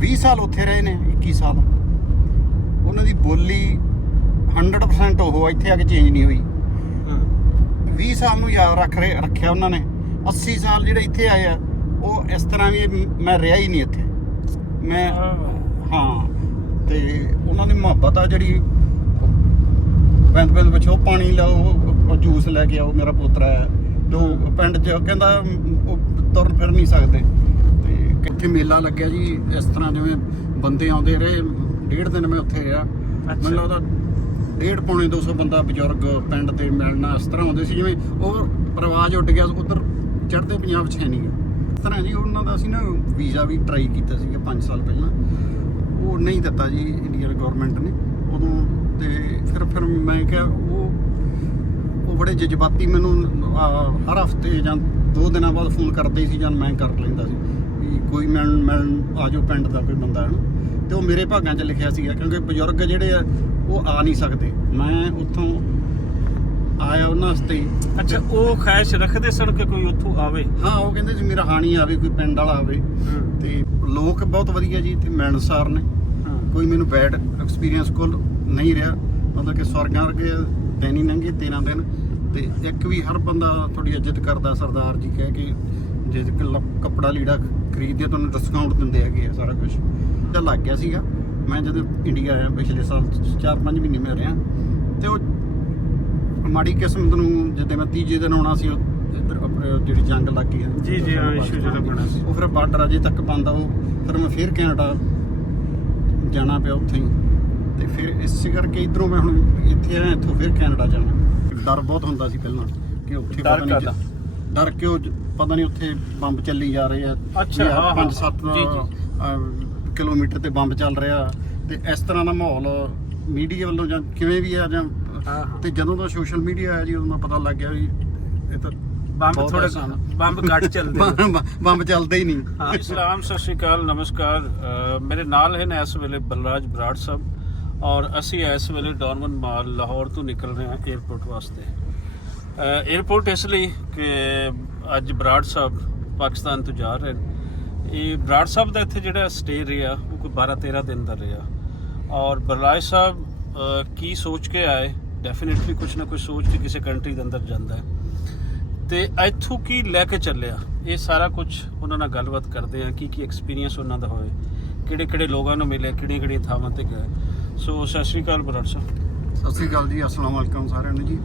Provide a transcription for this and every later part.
20 ਸਾਲ ਉੱਥੇ ਰਹੇ ਨੇ, 21 ਸਾਲ। ਉਹਨਾਂ ਦੀ ਬੋਲੀ 100% ਉਹ ਇੱਥੇ ਆ ਕੇ ਚੇਂਜ ਨਹੀਂ ਹੋਈ। 20 ਸਾਲ ਨੂੰ ਯਾਦ ਰੱਖਿਆ ਉਹਨਾਂ ਨੇ। 80 ਸਾਲ ਜਿਹੜੇ ਇੱਥੇ ਆਏ ਆ ਉਹ ਇਸ ਤਰ੍ਹਾਂ ਵੀ ਮੈਂ ਰਿਹਾ ਹੀ ਨਹੀਂ ਇੱਥੇ ਮੈਂ। ਹਾਂ, ਤੇ ਉਹਨਾਂ ਦੀ ਮੁਹੱਬਤ ਆ ਜਿਹੜੀ ਪਿੰਡ ਪਿੱਛੋਂ ਪਾਣੀ ਲਾਓ, ਜੂਸ ਲੈ ਕੇ ਆਓ, ਮੇਰਾ ਪੋਤਰਾ ਹੈ ਤੇ ਉਹ ਪਿੰਡ 'ਚ ਕਹਿੰਦਾ ਉਹ ਤੁਰ ਫਿਰ ਨਹੀਂ ਸਕਦੇ। ਤੇ ਕਿੱਥੇ ਮੇਲਾ ਲੱਗਿਆ ਜੀ, ਇਸ ਤਰ੍ਹਾਂ ਜਿਵੇਂ ਬੰਦੇ ਆਉਂਦੇ ਰਹੇ। 1.5 ਦਿਨ ਮੈਂ ਉੱਥੇ ਰਿਹਾ। ਮੈਨੂੰ ਲੱਗਦਾ 150 ਪੌਣੇ 200 ਬੰਦਾ ਬਜ਼ੁਰਗ ਪਿੰਡ ਤੇ ਮਿਲਣਾ ਇਸ ਤਰ੍ਹਾਂ ਆਉਂਦੇ ਸੀ ਜਿਵੇਂ ਉਹ ਰਿਵਾਜ ਉੱਡ ਗਿਆ ਉੱਧਰ ਚੜ੍ਹਦੇ ਪੰਜਾਬ 'ਚ ਹੈ ਨਹੀਂ ਇਸ ਤਰ੍ਹਾਂ ਜੀ। ਉਹਨਾਂ ਦਾ ਅਸੀਂ ਨਾ ਵੀਜ਼ਾ ਵੀ ਟਰਾਈ ਕੀਤਾ ਸੀਗਾ 5 ਸਾਲ ਪਹਿਲਾਂ, ਉਹ ਨਹੀਂ ਦਿੱਤਾ ਜੀ ਇੰਡੀਅਨ ਗੌਰਮੈਂਟ ਨੇ ਉਦੋਂ। ਤੇ ਫਿਰ ਮੈਂ ਕਿਹਾ ਉਹ ਬੜੇ ਜਜ਼ਬਾਤੀ ਮੈਨੂੰ ਹਰ ਹਫ਼ਤੇ ਜਾਂ 2 ਦਿਨਾਂ ਬਾਅਦ ਫੋਨ ਕਰਦੇ ਸੀ ਜਾਂ ਮੈਂ ਕਰ ਲੈਂਦਾ ਸੀ ਵੀ ਕੋਈ ਮਿਲਣ ਆ ਜਾਓ ਪਿੰਡ ਦਾ ਕੋਈ ਬੰਦਾ ਹੈ ਨਾ। ਤੇ ਉਹ ਮੇਰੇ ਭਾਗਾਂ 'ਚ ਲਿਖਿਆ ਸੀਗਾ ਕਿਉਂਕਿ ਬਜ਼ੁਰਗ ਜਿਹੜੇ ਆ ਉਹ ਆ ਨਹੀਂ ਸਕਦੇ। ਮੈਂ ਉੱਥੋਂ ਆਇਆ ਉਹਨਾਂ ਵਾਸਤੇ ਹੀ। ਅੱਛਾ, ਉਹ ਖਾਹਿਸ਼ ਰੱਖਦੇ ਸਨ ਕਿ ਕੋਈ ਉੱਥੋਂ ਆਵੇ? ਹਾਂ, ਉਹ ਕਹਿੰਦੇ ਸੀ ਮੇਰਾ ਹਾਣੀ ਆਵੇ, ਕੋਈ ਪਿੰਡ ਵਾਲਾ ਆਵੇ। ਤੇ ਲੋਕ ਬਹੁਤ ਵਧੀਆ ਜੀ ਤੇ ਮਿਲਣਸਾਰ ਨੇ। ਕੋਈ ਮੈਨੂੰ ਬੈਡ ਐਕਸਪੀਰੀਅੰਸ ਕੋਲ ਨਹੀਂ ਰਿਹਾ, ਮਤਲਬ ਕਿ ਸਵਰਗਾਂ ਵਰਗੇ ਦਿਨ ਹੀ ਲੰਘੇ 13 ਦਿਨ। ਤੇ ਇੱਕ ਵੀ ਹਰ ਬੰਦਾ ਤੁਹਾਡੀ ਇੱਜ਼ਤ ਕਰਦਾ, ਸਰਦਾਰ ਜੀ ਕਹਿ ਕੇ। ਜੇ ਕੱਪੜਾ ਲੀੜਾ ਖਰੀਦਦੇ ਤੁਹਾਨੂੰ ਡਿਸਕਾਊਂਟ ਦਿੰਦੇ ਹੈਗੇ ਆ, ਸਾਰਾ ਕੁਝ ਤਾਂ ਲੱਗ ਗਿਆ ਸੀਗਾ। ਮੈਂ ਜਦੋਂ ਇੰਡੀਆ ਆਇਆ ਪਿਛਲੇ ਸਾਲ 4-5 ਮਹੀਨੇ ਮੈਂ ਰਿਹਾ, ਤੇ ਉਹ ਮਾੜੀ ਕਿਸਮਤ ਨੂੰ ਜਦੋਂ ਮੈਂ ਤੀਜੇ ਦਿਨ ਆਉਣਾ ਸੀ ਇੱਧਰ ਆਪਣੇ ਜਿਹੜੀ ਜੰਗ ਲੱਗ ਗਈ ਜੀ ਇਸ਼ੂ ਜਿਹੜਾ ਬਣਾ ਸੀ, ਉਹ ਫਿਰ ਬਾਰਡਰ ਅਜੇ ਤੱਕ ਬੰਦ ਆ। ਉਹ ਫਿਰ ਮੈਂ ਫਿਰ ਕੈਨੇਡਾ ਜਾਣਾ ਪਿਆ ਉੱਥੇ ਹੀ। ਤੇ ਫਿਰ ਇਸੇ ਕਰਕੇ ਇੱਧਰੋਂ ਮੈਂ ਹੁਣ ਇੱਥੇ ਆਇਆ, ਇੱਥੋਂ ਫਿਰ ਕੈਨੇਡਾ ਜਾਣਾ। ਡਰ ਬਹੁਤ ਹੁੰਦਾ ਸੀ ਪਹਿਲਾਂ ਕਿ ਉੱਥੇ ਪਤਾ ਨਹੀਂ, ਡਰ ਕਿਉਂ ਪਤਾ ਨਹੀਂ ਉੱਥੇ ਬੰਬ ਚੱਲੀ ਜਾ ਰਹੇ ਆ। ਅੱਛਾ, 5-7 ਕਿਲੋਮੀਟਰ ਤੇ ਬੰਬ ਚੱਲ ਰਿਹਾ। ਤੇ ਇਸ ਤਰ੍ਹਾਂ ਦਾ ਮਾਹੌਲ ਮੀਡੀਆ ਵੱਲੋਂ ਜਾਂ ਕਿਵੇਂ ਵੀ ਆ ਜਾਂ। ਤੇ ਜਦੋਂ ਦਾ ਸੋਸ਼ਲ ਮੀਡੀਆ ਆਇਆ ਜੀ ਉਦੋਂ ਪਤਾ ਲੱਗ ਗਿਆ ਵੀ ਇਹ ਤਾਂ ਬੰਬ ਘੱਟ ਚੱਲਦੇ, ਬੰਬ ਚੱਲਦੇ ਹੀ ਨਹੀਂ। ਹਾਂ, ਸਲਾਮ, ਸਤਿ ਸ਼੍ਰੀ ਅਕਾਲ, ਨਮਸਕਾਰ। ਮੇਰੇ ਨਾਲ ਹਨ ਇਸ ਵੇਲੇ ਬਲਰਾਜ ਬਰਾੜ ਸਾਹਿਬ, ਔਰ ਅਸੀਂ ਇਸ ਵੇਲੇ ਡਾਰਮਨ ਮਾਲ ਲਾਹੌਰ ਤੋਂ ਨਿਕਲ ਰਹੇ ਹਾਂ ਏਅਰਪੋਰਟ ਵਾਸਤੇ। ਏਅਰਪੋਰਟ ਇਸ ਲਈ ਕਿ ਅੱਜ ਬਰਾੜ ਸਾਹਿਬ ਪਾਕਿਸਤਾਨ ਤੋਂ ਜਾ ਰਹੇ ਨੇ। ਇਹ ਬਰਾੜ ਸਾਹਿਬ ਦਾ ਇੱਥੇ ਜਿਹੜਾ ਸਟੇ ਰਿਹਾ ਉਹ ਕੋਈ 12-13 ਦਿਨ ਦਾ ਰਿਹਾ। ਔਰ ਬਲਰਾਜ ਸਾਹਿਬ ਕੀ ਸੋਚ ਕੇ ਆਏ, ਡੈਫੀਨੇਟਲੀ ਕੁਛ ਨਾ ਕੁਛ ਸੋਚ ਕੇ ਕਿਸੇ ਕੰਟਰੀ ਦੇ ਅੰਦਰ ਜਾਂਦਾ ਹੈ। ਤੇ ਇੱਥੋਂ ਕੀ ਲੈ ਕੇ ਚੱਲਿਆ, ਇਹ ਸਾਰਾ ਕੁਝ ਉਹਨਾਂ ਨਾਲ ਗੱਲਬਾਤ ਕਰਦੇ ਆ। ਕੀ ਐਕਸਪੀਰੀਅੰਸ ਉਹਨਾਂ ਦਾ ਹੋਏ, ਕਿਹੜੇ ਲੋਕਾਂ ਨੂੰ ਮਿਲੇ, ਕਿਹੜੀਆਂ ਥਾਵਾਂ ਤੇ ਗਏ। ਸੋ ਸਤਿ ਸ਼੍ਰੀ ਅਕਾਲ ਬਰਾੜ ਸਾਹਿਬ। ਸਤਿ ਸ਼੍ਰੀ ਅਕਾਲ ਜੀ, ਅਸਲਾਮ ਵਾਲੇਕਮ ਸਾਰਿਆਂ ਨੂੰ ਜੀ।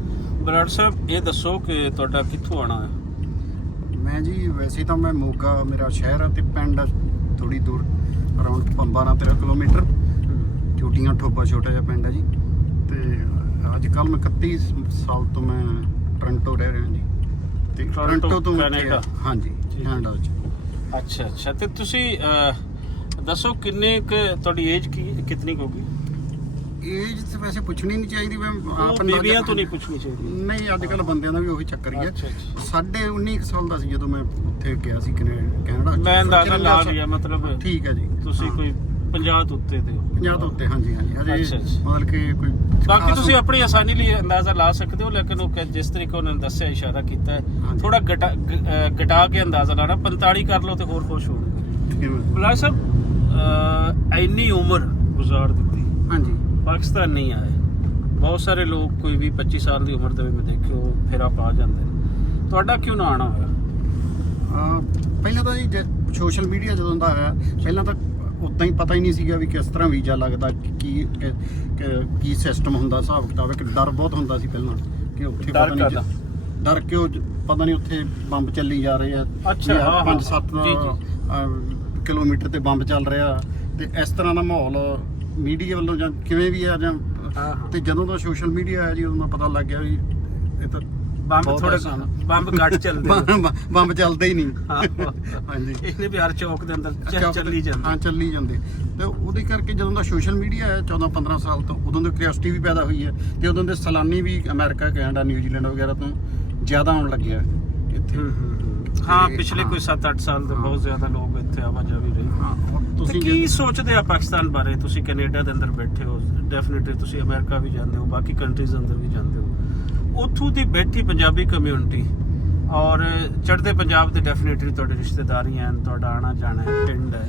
ਬਰਾੜ ਸਾਹਿਬ, ਇਹ ਦੱਸੋ ਕਿ ਤੁਹਾਡਾ ਕਿੱਥੋਂ ਆਉਣਾ ਹੈ? ਮੈਂ ਜੀ ਵੈਸੇ ਤਾਂ ਮੈਂ ਮੋਗਾ ਮੇਰਾ ਸ਼ਹਿਰ ਹੈ ਤੇ ਪਿੰਡ ਥੋੜੀ ਦੂਰ ਅਰਾਊਂਡ 12-13 ਕਿਲੋਮੀਟਰ। ਚੋਟੀਆਂ ਠੋਬਾ ਛੋਟਾ ਜਿਹਾ ਪਿੰਡ ਹੈ ਜੀ। ਤੇ ਅੱਜ ਕੱਲ੍ਹ ਮੈਂ 31 ਸਾਲ ਤੋਂ ਮੈਂ ਟੋਰਾਂਟੋ ਰਹਿ ਰਿਹਾ ਜੀ। ਤੇ ਟੋਰਾਂਟੋ ਤੋਂ ਕੈਨੇਡਾ? ਹਾਂਜੀ, ਕੈਨੇਡਾ ਵਿੱਚ। ਅੱਛਾ। ਤੇ ਤੁਸੀਂ ਦੱਸੋ ਕਿੰਨੇ ਤੁਹਾਡੀ ਏਜ ਕਿੰਨੀ ਹੋਗੀ? ਏਜ ਤੇ ਵੈਸੇ ਪੁੱਛਣੀ ਨਹੀਂ ਚਾਹੀਦੀ। ਮੈਂ ਬੀਬੀਆਂ ਤੋਂ ਨਹੀਂ ਪੁੱਛਣੀ ਚਾਹੀਦੀ? ਨਹੀਂ, ਅੱਜ ਕੱਲ੍ਹ ਬੰਦਿਆਂ ਦਾ ਵੀ ਉਹੀ ਚੱਕਰ ਹੀ ਹੈ। 19.5 ਸਾਲ ਦਾ ਸੀ ਜਦੋਂ ਮੈਂ ਉੱਥੇ ਗਿਆ ਸੀ ਕੈਨੇਡਾ। ਮੈਂ ਅੰਦਾਜ਼ਾ ਲਾ ਲਿਆ, ਮਤਲਬ ਠੀਕ ਹੈ ਜੀ। ਤੁਸੀਂ ਕੋਈ 50 ਤੋਂ ਉੱਤੇ ਦੇ ਹੋ? 50 ਤੋਂ ਉੱਤੇ, ਹਾਂਜੀ। ਹਜੇ ਮਤਲਬ ਕਿ ਕੋਈ ਬਾਕੀ ਤੁਸੀਂ ਆਪਣੀ ਆਸਾਨੀ ਲਈ ਅੰਦਾਜ਼ਾ ਲਾ ਸਕਦੇ ਹੋ, ਲੇਕਿਨ ਉਹ ਜਿਸ ਤਰੀਕੇ ਉਹਨਾਂ ਨੇ ਦੱਸਿਆ, ਇਸ਼ਾਰਾ ਕੀਤਾ ਹੈ, ਥੋੜਾ ਘਟਾ ਕੇ ਅੰਦਾਜ਼ਾ ਲਾਣਾ। 45 ਕਰ ਲਓ ਤੇ ਹੋਰ ਖੁਸ਼ ਹੋਣਗੇ। ਬਲਰਾਜ ਸਾਹਿਬ, ਇੰਨੀ ਉਮਰ ਗੁਜ਼ਾਰ ਦਿੱਤੀ, ਹਾਂਜੀ, ਪਾਕਿਸਤਾਨ ਨਹੀਂ ਆਏ। ਬਹੁਤ ਸਾਰੇ ਲੋਕ ਕੋਈ ਵੀ 25 ਸਾਲ ਦੀ ਉਮਰ ਦੇ ਵੀ ਮੈਂ ਦੇਖਿਓ ਫੇਰਾ ਪਾ ਜਾਂਦੇ ਨੇ। ਤੁਹਾਡਾ ਕਿਉਂ ਨਾ ਆਉਣਾ ਹੋਇਆ? ਪਹਿਲਾਂ ਤਾਂ ਜੀ ਸੋਸ਼ਲ ਮੀਡੀਆ ਜਦੋਂ ਦਾ ਆਇਆ, ਪਹਿਲਾਂ ਤਾਂ ਉਦਾਂ ਹੀ ਪਤਾ ਹੀ ਨਹੀਂ ਸੀਗਾ ਵੀ ਕਿਸ ਤਰ੍ਹਾਂ ਵੀਜ਼ਾ ਲੱਗਦਾ, ਕੀ ਸਿਸਟਮ ਹੁੰਦਾ, ਹਿਸਾਬ ਕਿਤਾਬ। ਇੱਕ ਡਰ ਬਹੁਤ ਹੁੰਦਾ ਸੀ ਪਹਿਲਾਂ ਕਿ ਉੱਥੇ ਡਰ ਕਿਉਂ ਪਤਾ ਨਹੀਂ ਉੱਥੇ ਬੰਬ ਚੱਲੀ ਜਾ ਰਹੇ ਆ। 5-7 ਕਿਲੋਮੀਟਰ ਤੇ ਬੰਬ ਚੱਲ ਰਿਹਾ। ਤੇ ਇਸ ਤਰ੍ਹਾਂ ਦਾ ਮਾਹੌਲ ਮੀਡੀਆ ਵੱਲੋਂ ਜਾਂ ਕਿਵੇਂ ਵੀ ਆ ਜਾਂ। ਤੇ ਜਦੋਂ ਦਾ ਸੋਸ਼ਲ ਮੀਡੀਆ ਆਇਆ ਜੀ ਉਦੋਂ ਪਤਾ ਲੱਗ ਗਿਆ ਵੀ ਇਹ ਤਾਂ ਬੰਬ ਘੱਟ ਚੱਲਦੇ, ਬੰਬ ਚੱਲਦੇ ਹੀ ਨਹੀਂ। ਹਾਂਜੀ, ਇਹਨੇ ਵੀ ਹਰ ਚੌਕ ਦੇ ਅੰਦਰ ਚੱਲੀ ਜਾਂਦੇ। ਹਾਂ, ਚੱਲੀ ਜਾਂਦੇ। ਤੇ ਉਹਦੇ ਕਰਕੇ ਜਦੋਂ ਦਾ ਸੋਸ਼ਲ ਮੀਡੀਆ ਆਇਆ 14-15 ਸਾਲ ਤੋਂ, ਉਦੋਂ ਦੀ ਕਿਉਰਿਓਸਿਟੀ ਵੀ ਪੈਦਾ ਹੋਈ ਹੈ। ਤੇ ਉਦੋਂ ਦੇ ਸੈਲਾਨੀ ਵੀ ਅਮਰੀਕਾ, ਕੈਨੇਡਾ, ਨਿਊਜ਼ੀਲੈਂਡ ਵਗੈਰਾ ਤੋਂ ਜ਼ਿਆਦਾ ਆਉਣ ਲੱਗੇ ਇੱਥੇ। ਹਾਂ, ਪਿਛਲੇ ਕੋਈ 7-8 ਸਾਲ ਤੋਂ ਬਹੁਤ ਜ਼ਿਆਦਾ ਲੋਕ ਇੱਥੇ ਆਵਾਜਾਈ ਰਹੀ। ਤੁਸੀਂ ਕੀ ਸੋਚਦੇ ਆ ਪਾਕਿਸਤਾਨ ਬਾਰੇ? ਤੁਸੀਂ ਕੈਨੇਡਾ ਦੇ ਅੰਦਰ ਬੈਠੇ ਹੋ, ਡੈਫੀਨਿਟਲੀ ਤੁਸੀਂ ਅਮਰੀਕਾ ਵੀ ਜਾਂਦੇ ਹੋ, ਬਾਕੀ ਕੰਟਰੀਜ਼ ਅੰਦਰ ਵੀ ਜਾਂਦੇ ਹੋ। ਉੱਥੋਂ ਦੀ ਬੈਠੀ ਪੰਜਾਬੀ ਕਮਿਊਨਿਟੀ ਔਰ ਚੜ੍ਹਦੇ ਪੰਜਾਬ ਦੇ ਡੈਫੀਨਿਟਲੀ ਤੁਹਾਡੇ ਰਿਸ਼ਤੇਦਾਰੀਆਂ ਹਨ, ਤੁਹਾਡਾ ਆਉਣਾ ਜਾਣਾ ਹੈ, ਪਿੰਡ ਹੈ।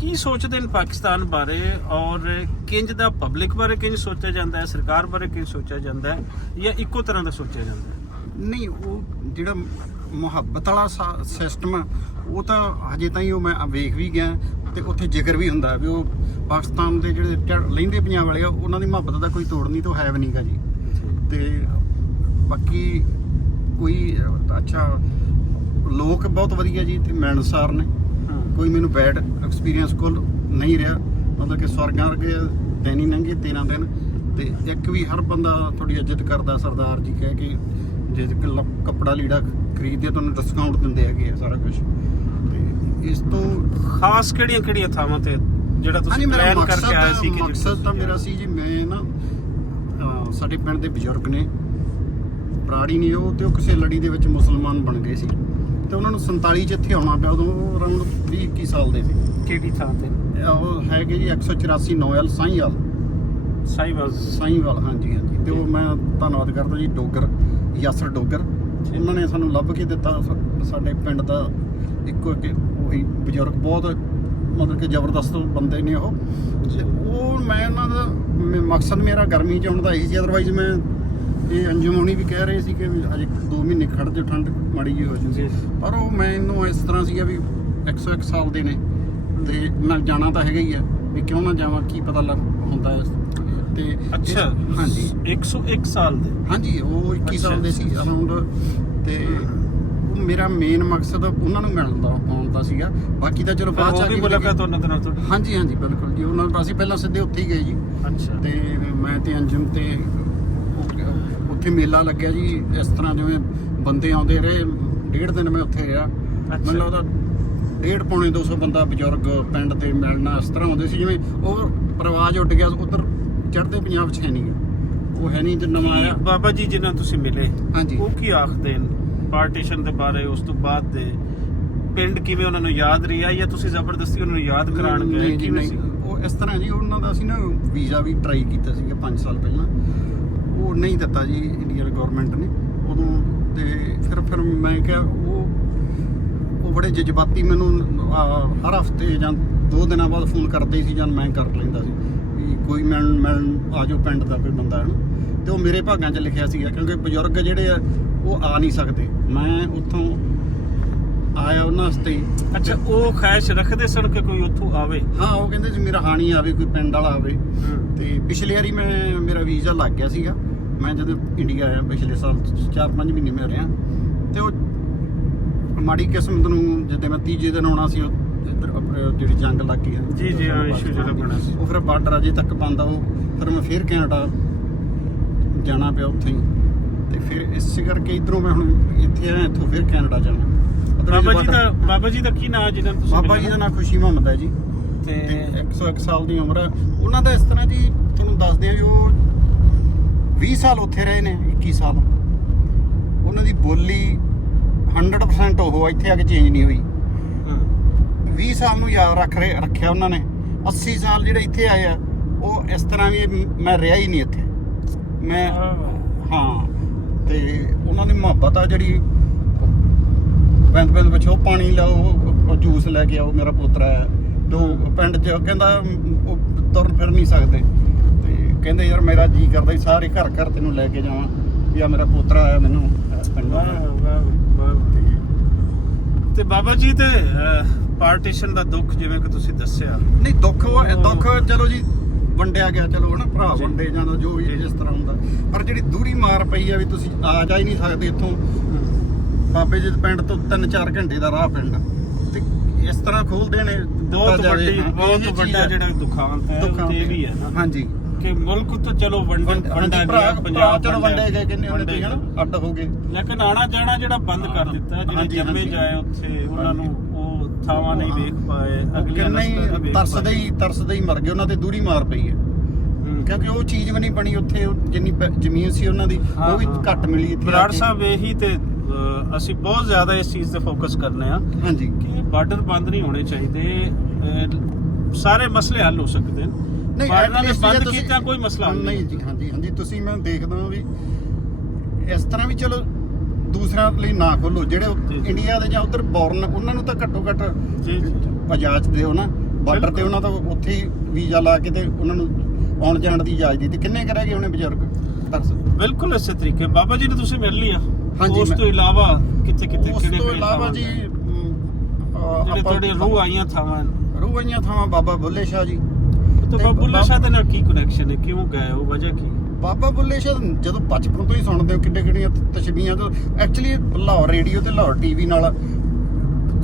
ਕੀ ਸੋਚਦੇ ਨੇ ਪਾਕਿਸਤਾਨ ਬਾਰੇ ਔਰ ਕਿੰਜ ਦਾ ਪਬਲਿਕ ਬਾਰੇ ਕਿੰਜ ਸੋਚਿਆ ਜਾਂਦਾ ਹੈ, ਸਰਕਾਰ ਬਾਰੇ ਕਿੰਜ ਸੋਚਿਆ ਜਾਂਦਾ ਹੈ, ਜਾਂ ਇੱਕੋ ਤਰ੍ਹਾਂ ਦਾ ਸੋਚਿਆ ਜਾਂਦਾ ਹੈ? ਨਹੀਂ, ਉਹ ਜਿਹੜਾ ਮੁਹੱਬਤ ਵਾਲਾ ਸਿਸਟਮ ਆ ਉਹ ਤਾਂ ਹਜੇ ਤਾਈਂ ਉਹ ਮੈਂ ਵੇਖ ਵੀ ਗਿਆ ਤੇ ਉੱਥੇ ਜ਼ਿਕਰ ਵੀ ਹੁੰਦਾ ਵੀ ਉਹ ਪਾਕਿਸਤਾਨ ਦੇ ਜਿਹੜੇ ਲਹਿੰਦੇ ਪੰਜਾਬ ਵਾਲੇ ਆ ਉਹਨਾਂ ਦੀ ਮੁਹੱਬਤ ਦਾ ਕੋਈ ਤੋੜ ਨਹੀਂ ਤਾਂ ਹੈ ਵੀ ਨਹੀਂਗਾ ਜੀ। ਤੇ ਬਾਕੀ ਕੋਈ ਅੱਛਾ ਲੋਕ ਬਹੁਤ ਵਧੀਆ ਜੀ ਤੇ ਮਿਲਣਸਾਰ ਨੇ, ਕੋਈ ਮੈਨੂੰ ਬੈਡ ਐਕਸਪੀਰੀਅੰਸ ਕੋਲ ਨਹੀਂ ਰਿਹਾ, ਮਤਲਬ ਕਿ ਸਵਰਗਾਂ ਵਰਗੇ ਦਿਨ ਹੀ ਲੰਘੇ 13 ਦਿਨ। ਤੇ ਇੱਕ ਵੀ ਹਰ ਬੰਦਾ ਤੁਹਾਡੀ ਇੱਜ਼ਤ ਕਰਦਾ, ਸਰਦਾਰ ਜੀ ਕਹਿ ਕੇ ਜੇ ਕੱਪੜਾ ਲੀੜਾ ਖਰੀਦਦੇ ਤੁਹਾਨੂੰ ਡਿਸਕਾਊਂਟ ਦਿੰਦੇ ਹੈਗੇ ਆ ਸਾਰਾ ਕੁਝ। ਤੇ ਇਸ ਤੋਂ ਖਾਸ ਕਿਹੜੀਆਂ ਥਾਵਾਂ ਤੇ ਜਿਹੜਾ ਤੁਸੀਂ ਪਲਾਨ ਕਰਕੇ ਆਏ ਸੀ? ਕਿ ਮਕਸਦ ਤਾਂ ਮੇਰਾ ਸੀ ਜੀ, ਮੈਂ ਨਾ ਸਾਡੇ ਪਿੰਡ ਦੇ ਬਜ਼ੁਰਗ ਨੇ ਬਰਾੜੀ ਨਹੀਂ ਉਹ ਤੇ ਉਹ ਕਿਸੇ ਲੜੀ ਦੇ ਵਿੱਚ ਮੁਸਲਮਾਨ ਬਣ ਗਏ ਸੀ ਤੇ ਉਹਨਾਂ ਨੂੰ 47 ਚ ਇੱਥੇ ਆਉਣਾ ਪਿਆ, ਉਦੋਂ ਅਰਾਊਂਡ 20-21 ਸਾਲ ਦੇ ਸੀ। ਕਿਹੜੀ ਥਾਂ ਤੇ? ਉਹ ਹੈਗੇ ਜੀ 184 ਨੋਇਲ ਸਾਈਵਾਲ। ਹਾਂਜੀ। ਤੇ ਉਹ ਮੈਂ ਧੰਨਵਾਦ ਕਰਦਾ ਜੀ ਡੋਗਰ ਯਾਸਰ ਡੋਗਰ, ਉਹਨਾਂ ਨੇ ਸਾਨੂੰ ਲੱਭ ਕੇ ਦਿੱਤਾ। ਸਾਡੇ ਪਿੰਡ ਦਾ ਇੱਕੋ ਉਹੀ ਬਜ਼ੁਰਗ ਬਹੁਤ ਮਤਲਬ ਕਿ ਜ਼ਬਰਦਸਤ ਬੰਦੇ ਨੇ ਉਹ। ਮੈਂ ਉਹਨਾਂ ਦਾ ਮਕਸਦ ਮੇਰਾ ਗਰਮੀ 'ਚ ਆਉਣ ਦਾ ਇਹੀ ਸੀ, ਅਦਰਵਾਈਜ਼ ਮੈਂ ਇਹ ਅੰਜਮ ਹੋਣੀ ਵੀ ਕਹਿ ਰਹੇ ਸੀ ਕਿ ਅਜੇ 2 ਮਹੀਨੇ ਖੜ੍ਹ ਜਾਓ, ਠੰਡ ਮਾੜੀ ਜਿਹੀ ਹੋ ਜੂਗੀ। ਪਰ ਉਹ ਮੈਨੂੰ ਇਸ ਤਰ੍ਹਾਂ ਸੀਗਾ ਵੀ 101 ਸਾਲ ਦੇ ਨੇ ਤੇ ਮੈਂ ਜਾਣਾ ਤਾਂ ਹੈਗਾ ਹੀ ਆ, ਵੀ ਕਿਉਂ ਨਾ ਜਾਵਾਂ, ਕੀ ਪਤਾ ਲੱਗ ਹੁੰਦਾ ਤੇ ਅੱਛਾ। ਹਾਂਜੀ 101 ਸਾਲ ਦੇ? ਹਾਂਜੀ, ਉਹ 21 ਸਾਲ ਦੇ ਸੀ ਅਰਾਊਂਡ। ਤੇ ਉਹ ਮੇਰਾ ਮੇਨ ਮਕਸਦ ਉਹਨਾਂ ਨੂੰ ਮਿਲਣ ਦਾ ਆਉਣ ਦਾ ਸੀਗਾ। ਬਾਕੀ ਤਾਂ ਚਲੋ ਬਾਅਦ ਚ ਆ ਕੇ ਮੁਲਾਕਾਤ ਉਹਨਾਂ ਦੇ ਨਾਲ ਤੁਹਾਡੀ? ਹਾਂਜੀ ਬਿਲਕੁਲ ਜੀ, ਉਹਨਾਂ ਨੂੰ ਅਸੀਂ ਪਹਿਲਾਂ ਸਿੱਧੇ ਉੱਥੇ ਹੀ ਗਏ ਜੀ। ਅੱਛਾ। ਤੇ ਮੈਂ ਤੇ ਅੰਜਮ ਤੇ ਉੱਥੇ ਮੇਲਾ ਲੱਗਿਆ ਜੀ, ਇਸ ਤਰ੍ਹਾਂ ਜਿਵੇਂ ਬੰਦੇ ਆਉਂਦੇ ਰਹੇ। 1.5 ਦਿਨ ਮੈਂ ਉੱਥੇ ਰਿਹਾ। ਮੈਨੂੰ ਲੱਗਦਾ 150-200 ਬੰਦਾ ਬਜ਼ੁਰਗ ਪਿੰਡ ਤੇ ਮਿਲਣਾ ਇਸ ਤਰ੍ਹਾਂ ਆਉਂਦੇ ਸੀ ਜਿਵੇਂ ਉਹ ਰਿਵਾਜ ਉੱਡ ਗਿਆ ਉਧਰ ਚੜ੍ਹਦੇ ਪੰਜਾਬ 'ਚ ਹੈ ਨਹੀਂ, ਉਹ ਹੈ ਨਹੀਂ ਤੇ ਨਵਾਂ ਆਇਆ। ਬਾਬਾ ਜੀ ਜਿਨ੍ਹਾਂ ਤੁਸੀਂ ਮਿਲੇ, ਹਾਂਜੀ, ਉਹ ਕੀ ਆਖਦੇ ਨੇ ਪਾਰਟੀਸ਼ਨ ਦੇ ਬਾਰੇ? ਉਸ ਤੋਂ ਬਾਅਦ ਦੇ ਪਿੰਡ ਕਿਵੇਂ ਉਹਨਾਂ ਨੂੰ ਯਾਦ ਰਿਹਾ, ਜਾਂ ਤੁਸੀਂ ਜ਼ਬਰਦਸਤੀ ਉਹਨਾਂ ਨੂੰ ਯਾਦ ਕਰਾਉਣ ਗਏ? ਕਿਵੇਂ ਸੀ ਉਹ? ਇਸ ਤਰ੍ਹਾਂ ਜੀ, ਉਹਨਾਂ ਦਾ ਅਸੀਂ ਨਾ ਵੀਜ਼ਾ ਵੀ ਟਰਾਈ ਕੀਤਾ ਸੀਗਾ 5 ਸਾਲ ਪਹਿਲਾਂ, ਉਹ ਨਹੀਂ ਦਿੱਤਾ ਜੀ ਇੰਡੀਅਨ ਗਵਰਨਮੈਂਟ ਨੇ ਉਦੋਂ। ਤੇ ਫਿਰ ਮੈਂ ਕਿਹਾ ਉਹ ਬੜੇ ਜਜ਼ਬਾਤੀ ਮੈਨੂੰ ਹਰ ਹਫਤੇ ਜਾਂ 2 ਦਿਨਾਂ ਬਾਅਦ ਫੋਨ ਕਰਦੇ ਸੀ ਜਾਂ ਮੈਂ ਕਰ ਲੈਂਦਾ ਸੀ ਵੀ ਕੋਈ ਮਿਲਣ ਆ ਜਾਓ ਪਿੰਡ ਦਾ ਕੋਈ ਬੰਦਾ ਹੈ ਨਾ। ਤੇ ਉਹ ਮੇਰੇ ਭਾਗਾਂ 'ਚ ਲਿਖਿਆ ਸੀਗਾ, ਕਿਉਂਕਿ ਬਜ਼ੁਰਗ ਜਿਹੜੇ ਆ ਉਹ ਆ ਨਹੀਂ ਸਕਦੇ। ਮੈਂ ਉੱਥੋਂ ਆਇਆ ਉਹਨਾਂ ਵਾਸਤੇ। ਅੱਛਾ, ਉਹ ਖੁਆਇਸ਼ ਰੱਖਦੇ ਸਨ ਕਿ ਕੋਈ ਉੱਥੋਂ ਆਵੇ? ਹਾਂ, ਉਹ ਕਹਿੰਦੇ ਸੀ ਮੇਰਾ ਹਾਣੀ ਆਵੇ, ਕੋਈ ਪਿੰਡ ਵਾਲਾ ਆਵੇ। ਤੇ ਪਿਛਲੇ ਵਾਰੀ ਮੇਰਾ ਵੀਜ਼ਾ ਲੱਗ ਗਿਆ ਸੀਗਾ, ਮੈਂ ਜਦੋਂ ਇੰਡੀਆ ਆਇਆ ਪਿਛਲੇ ਸਾਲ 4-5 ਮਹੀਨੇ ਮੈਂ ਰਿਹਾ। ਤੇ ਉਹ ਮਾੜੀ ਕਿਸਮਤ ਨੂੰ ਜਦੋਂ ਮੈਂ 3 ਦਿਨ ਆਉਣਾ ਸੀ, ਜਿਹੜੀ ਜੰਗ ਲੱਗ ਗਈ ਜੀ ਇਸ਼ੂ ਜਿਹੜਾ ਬਣਿਆ ਸੀ, ਉਹ ਫਿਰ ਬਾਰਡਰ ਅਜੇ ਤੱਕ ਬੰਦ ਆ। ਉਹ ਫਿਰ ਮੈਂ ਫਿਰ ਕੈਨੇਡਾ ਜਾਣਾ ਪਿਆ ਉੱਥੇ ਹੀ। ਤੇ ਫਿਰ ਇਸ ਕਰਕੇ ਇਧਰੋਂ ਮੈਂ ਹੁਣ ਇੱਥੇ ਆਇਆ, ਇੱਥੋਂ ਫਿਰ ਕੈਨੇਡਾ ਜਾਣਾ। ਬਾਬਾ ਜੀ ਦਾ ਕੀ ਨਾਮ ਜਿਹਨਾਂ ਤੁਸੀਂ? ਬਾਬਾ ਜੀ ਦਾ ਨਾਮ ਖੁਸ਼ੀ ਮੁਹੰਮਦ ਹੈ ਜੀ, ਤੇ 101 ਸਾਲ ਦੀ ਉਮਰ ਹੈ ਉਹਨਾਂ ਦਾ। ਇਸ ਤਰ੍ਹਾਂ ਜੀ ਤੁਹਾਨੂੰ ਦੱਸਦੇ ਆ ਵੀ ਉਹ 20 ਸਾਲ ਉੱਥੇ ਰਹੇ ਨੇ, 21 ਸਾਲ। ਉਹਨਾਂ ਦੀ ਬੋਲੀ 100% ਉਹ ਇੱਥੇ ਆ ਕੇ ਚੇਂਜ ਨਹੀਂ ਹੋਈ। 20 ਸਾਲ ਨੂੰ ਯਾਦ ਰੱਖਿਆ ਉਹਨਾਂ ਨੇ। 80 ਸਾਲ ਜਿਹੜੇ ਇੱਥੇ ਆਏ ਆ ਉਹ ਇਸ ਤਰ੍ਹਾਂ ਵੀ ਮੈਂ ਰਿਹਾ ਹੀ ਨਹੀਂ ਇੱਥੇ ਮੈਂ। ਹਾਂ, ਤੇ ਉਹਨਾਂ ਦੀ ਮੁਹੱਬਤ ਆ ਜਿਹੜੀ ਪਿੰਡ ਪਿੱਛੋਂ ਪਾਣੀ ਲਾਓ, ਜੂਸ ਲੈ ਕੇ ਆਓ, ਮੇਰਾ ਪੋਤਰਾ ਹੈ ਤੇ ਉਹ ਪਿੰਡ 'ਚ ਕਹਿੰਦਾ ਉਹ ਤੁਰ ਫਿਰ ਨਹੀਂ ਸਕਦੇ। ਤੇ ਕਹਿੰਦੇ ਯਾਰ ਮੇਰਾ ਜੀ ਕਰਦਾ ਸਾਰੇ ਘਰ ਤੈਨੂੰ ਲੈ ਕੇ ਜਾਵਾਂ ਵੀ ਆ ਮੇਰਾ ਪੋਤਰਾ ਆਇਆ ਮੈਨੂੰ ਪਿੰਡ। ਤੇ ਬਾਬਾ ਜੀ ਤੇ ਪਾਰਟੀਸ਼ਨ ਦਾ ਦੁੱਖ ਜਿਵੇਂ ਕਿ ਤੁਸੀਂ ਦੱਸਿਆ? ਨਹੀਂ, ਦੁੱਖ ਚਲੋ ਜੀ ਵੰਡਿਆ ਗਿਆ, ਚਲੋ ਹਨਾ, ਭਰਾ ਵੰਡੇ ਜਾਂ ਜੋ ਵੀ ਜਿਸ ਤਰ੍ਹਾਂ ਹੁੰਦਾ। ਪਰ ਜਿਹੜੀ ਦੂਰੀ ਮਾਰ ਪਈ ਆ ਵੀ ਤੁਸੀਂ ਆ ਜਾ ਹੀ ਨਹੀਂ ਸਕਦੇ ਇੱਥੋਂ। ਬਾਬੇ ਜੀ ਦੇ ਪਿੰਡ ਤੋਂ 3-4 ਘੰਟੇ ਦਾ ਰਾਹ ਪਿੰਡ, ਤੇ ਇਸ ਤਰ੍ਹਾਂ ਖੋਲਦੇ ਨੇ। ਬਹੁਤ ਵੱਡਾ ਜਿਹੜਾ ਦੁਖਾਂਤ ਹੈ ਇਹ ਵੀ ਹੈ ਨਾ। ਹਾਂਜੀ, ਕਿ ਮੁਲਕ ਤੋਂ ਚਲੋ ਵੰਡਿਆ ਗਿਆ, ਪੰਜਾਬ ਚਲੋ ਵੰਡੇ ਗਏ, ਕਿੰਨੇ ਹੁੰਦੇ ਹਨ ਅੱਡ ਹੋ ਗਏ, ਲੇਕਿਨ ਆਣਾ ਜਾਣਾ ਜਿਹੜਾ ਬੰਦ ਕਰ ਦਿੱਤਾ। ਜਿਹੜੇ ਜੰਮੇ ਜਾਏ ਉੱਥੇ ਉਹਨਾਂ ਨੂੰ ਉਹ ਥਾਵਾਂ ਨਹੀਂ ਵੇਖ ਪਾਏ, ਅਗਲੀਆਂ ਨਹੀਂ ਤਰਸਦੇ ਹੀ ਮਰ ਗਏ। ਉਹਨਾਂ ਤੇ ਦੂਰੀ ਮਾਰ ਪਈ ਹੈ, ਕਿਉਂਕਿ ਉਹ ਚੀਜ਼ ਵੀ ਨਹੀਂ ਬਣੀ ਉੱਥੇ। ਜਿੰਨੀ ਜ਼ਮੀਨ ਸੀ ਉਹਨਾਂ ਦੀ ਉਹ ਵੀ ਘੱਟ ਮਿਲੀ। ਬਰਾੜ ਸਾਹਿਬ ਇਹੀ ਤੇ ਅਸੀਂ ਬਹੁਤ ਜ਼ਿਆਦਾ ਇਸ ਚੀਜ਼ ਤੇ ਫੋਕਸ ਕਰਨੇ ਆ। ਹਾਂਜੀ, ਕਿ ਬਾਰਡਰ ਬੰਦ ਨਹੀਂ ਹੋਣੇ ਚਾਹੀਦੇ, ਸਾਰੇ ਮਸਲੇ ਹੱਲ ਹੋ ਸਕਦੇ ਨੇ। ਬਾਰਡਰਾਂ ਨੇ ਬੰਦ ਕੀਤਾ ਕੋਈ ਮਸਲਾ ਨਹੀਂ ਜੀ। ਹਾਂਜੀ, ਤੁਸੀਂ ਮੈਂ ਦੇਖਦਾ ਵੀ ਇਸ ਤਰ੍ਹਾਂ ਵੀ ਚਲੋ ਦੂਸਰਿਆਂ ਲਈ ਨਾ ਖੋਲੋ, ਜਿਹੜੇ ਇੰਡੀਆ ਦੇ ਜਾਂ ਉਧਰ ਬੋਰਨ ਉਹਨਾਂ ਨੂੰ ਤਾਂ ਘੱਟੋ ਘੱਟ ਇਜਾਜ਼ਤ ਦਿਓ ਨਾ। ਬਾਰਡਰ ਤੇ ਉਹਨਾਂ ਦਾ ਉੱਥੇ ਹੀ ਵੀਜ਼ਾ ਲਾ ਕੇ ਤੇ ਉਹਨਾਂ ਨੂੰ ਆਉਣ ਜਾਣ ਦੀ ਇਜਾਜ਼ਤ ਦਿੱਤੀ। ਕਿੰਨੇ ਕੁ ਰਹਿ ਗਏ ਉਹਨੇ ਬਜ਼ੁਰਗ ਦੱਸ। ਬਿਲਕੁਲ ਇਸੇ ਤਰੀਕੇ ਬਾਬਾ ਜੀ ਨੇ ਤੁਸੀਂ ਮਿਲ ਲਿਆ। ਹਾਂਜੀ, ਉਸ ਤੋਂ ਇਲਾਵਾ ਕਿੱਥੇ ਕਿੱਥੇ ਉਸ ਕਿਹੜੇ ਤੋਂ ਕਿਹੜੇ ਇਲਾਵਾ ਥਾਵਾਂ ਜੀ ਜਿਹੜੇ ਤੁਹਾਡੇ ਰੂਹ ਆਈਆਂ ਥਾਵਾਂ ਰੂਹ ਆਈਆਂ ਥਾਵਾਂ ਬਾਬਾ ਬੁੱਲੇ ਸ਼ਾਹ ਜੀ। ਤਾਂ ਬਾਬਾ ਬੁੱਲੇ ਸ਼ਾਹ ਦੇ ਨਾਲ ਕੀ ਕਨੈਕਸ਼ਨ ਹੈ, ਕਿਉਂ ਗਏ ਉਹ, ਵਜ੍ਹਾ ਕੀ? ਬਾਬਾ ਬੁੱਲੇ ਸ਼ਾਹ ਜਦੋਂ ਬਚਪਨ ਤੋਂ ਹੀ ਸੁਣਦੇ ਹੋ ਕਿੱਡੀਆਂ ਤਸ਼ਬੀਹਾਂ ਤੋਂ। ਐਕਚੁਅਲੀ ਲਾਹੌਰ ਰੇਡੀਓ ਤੇ ਲਾਹੌਰ ਟੀਵੀ ਨਾਲ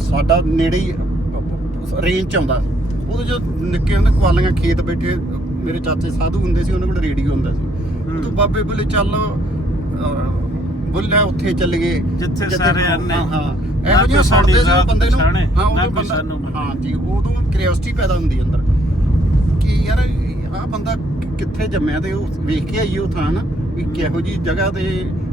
ਸਾਡਾ ਨੇੜੇ ਹੀ ਰੇਂਜ ਚ ਆਉਂਦਾ। ਉਦੋਂ ਜਦੋਂ ਨਿੱਕੇ ਹੁੰਦੇ ਕੁਆਲੀਆਂ ਖੇਤ ਬੈਠੇ ਮੇਰੇ ਚਾਚੇ ਸਾਧੂ ਹੁੰਦੇ ਸੀ, ਉਹਨਾਂ ਕੋਲ ਰੇਡੀਓ ਹੁੰਦਾ ਸੀ। ਉਦੋਂ ਬਾਬੇ ਬੁੱਲੇ ਚੱਲ ਬੁੱਲੇ ਉੱਥੇ ਚੱਲ ਗਏ ਜਿੱਥੇ ਸਾਰੇ ਅੰਨੇ। ਹਾਂ ਇਹੋ ਜਿਹਾ ਸੁਣਦੇ ਸੀ ਉਹ ਬੰਦੇ ਨੂੰ। ਹਾਂ ਉਦੋਂ ਬੰਦਾ ਹਾਂ ਜੀ ਉਦੋਂ ਕਿਉਰਿਓਸਿਟੀ ਪੈਦਾ ਹੁੰਦੀ ਅੰਦਰ ਕਿ ਯਾਰ ਆਹ ਬੰਦਾ ਕਿੱਥੇ ਜੰਮਿਆ ਤੇ ਉਹ ਵੇਖ ਕੇ ਆਈਏ ਉਹ ਥਾਂ ਨਾ ਵੀ ਕਿਹੋ ਜੀ ਜਗ੍ਹਾ ਤੇ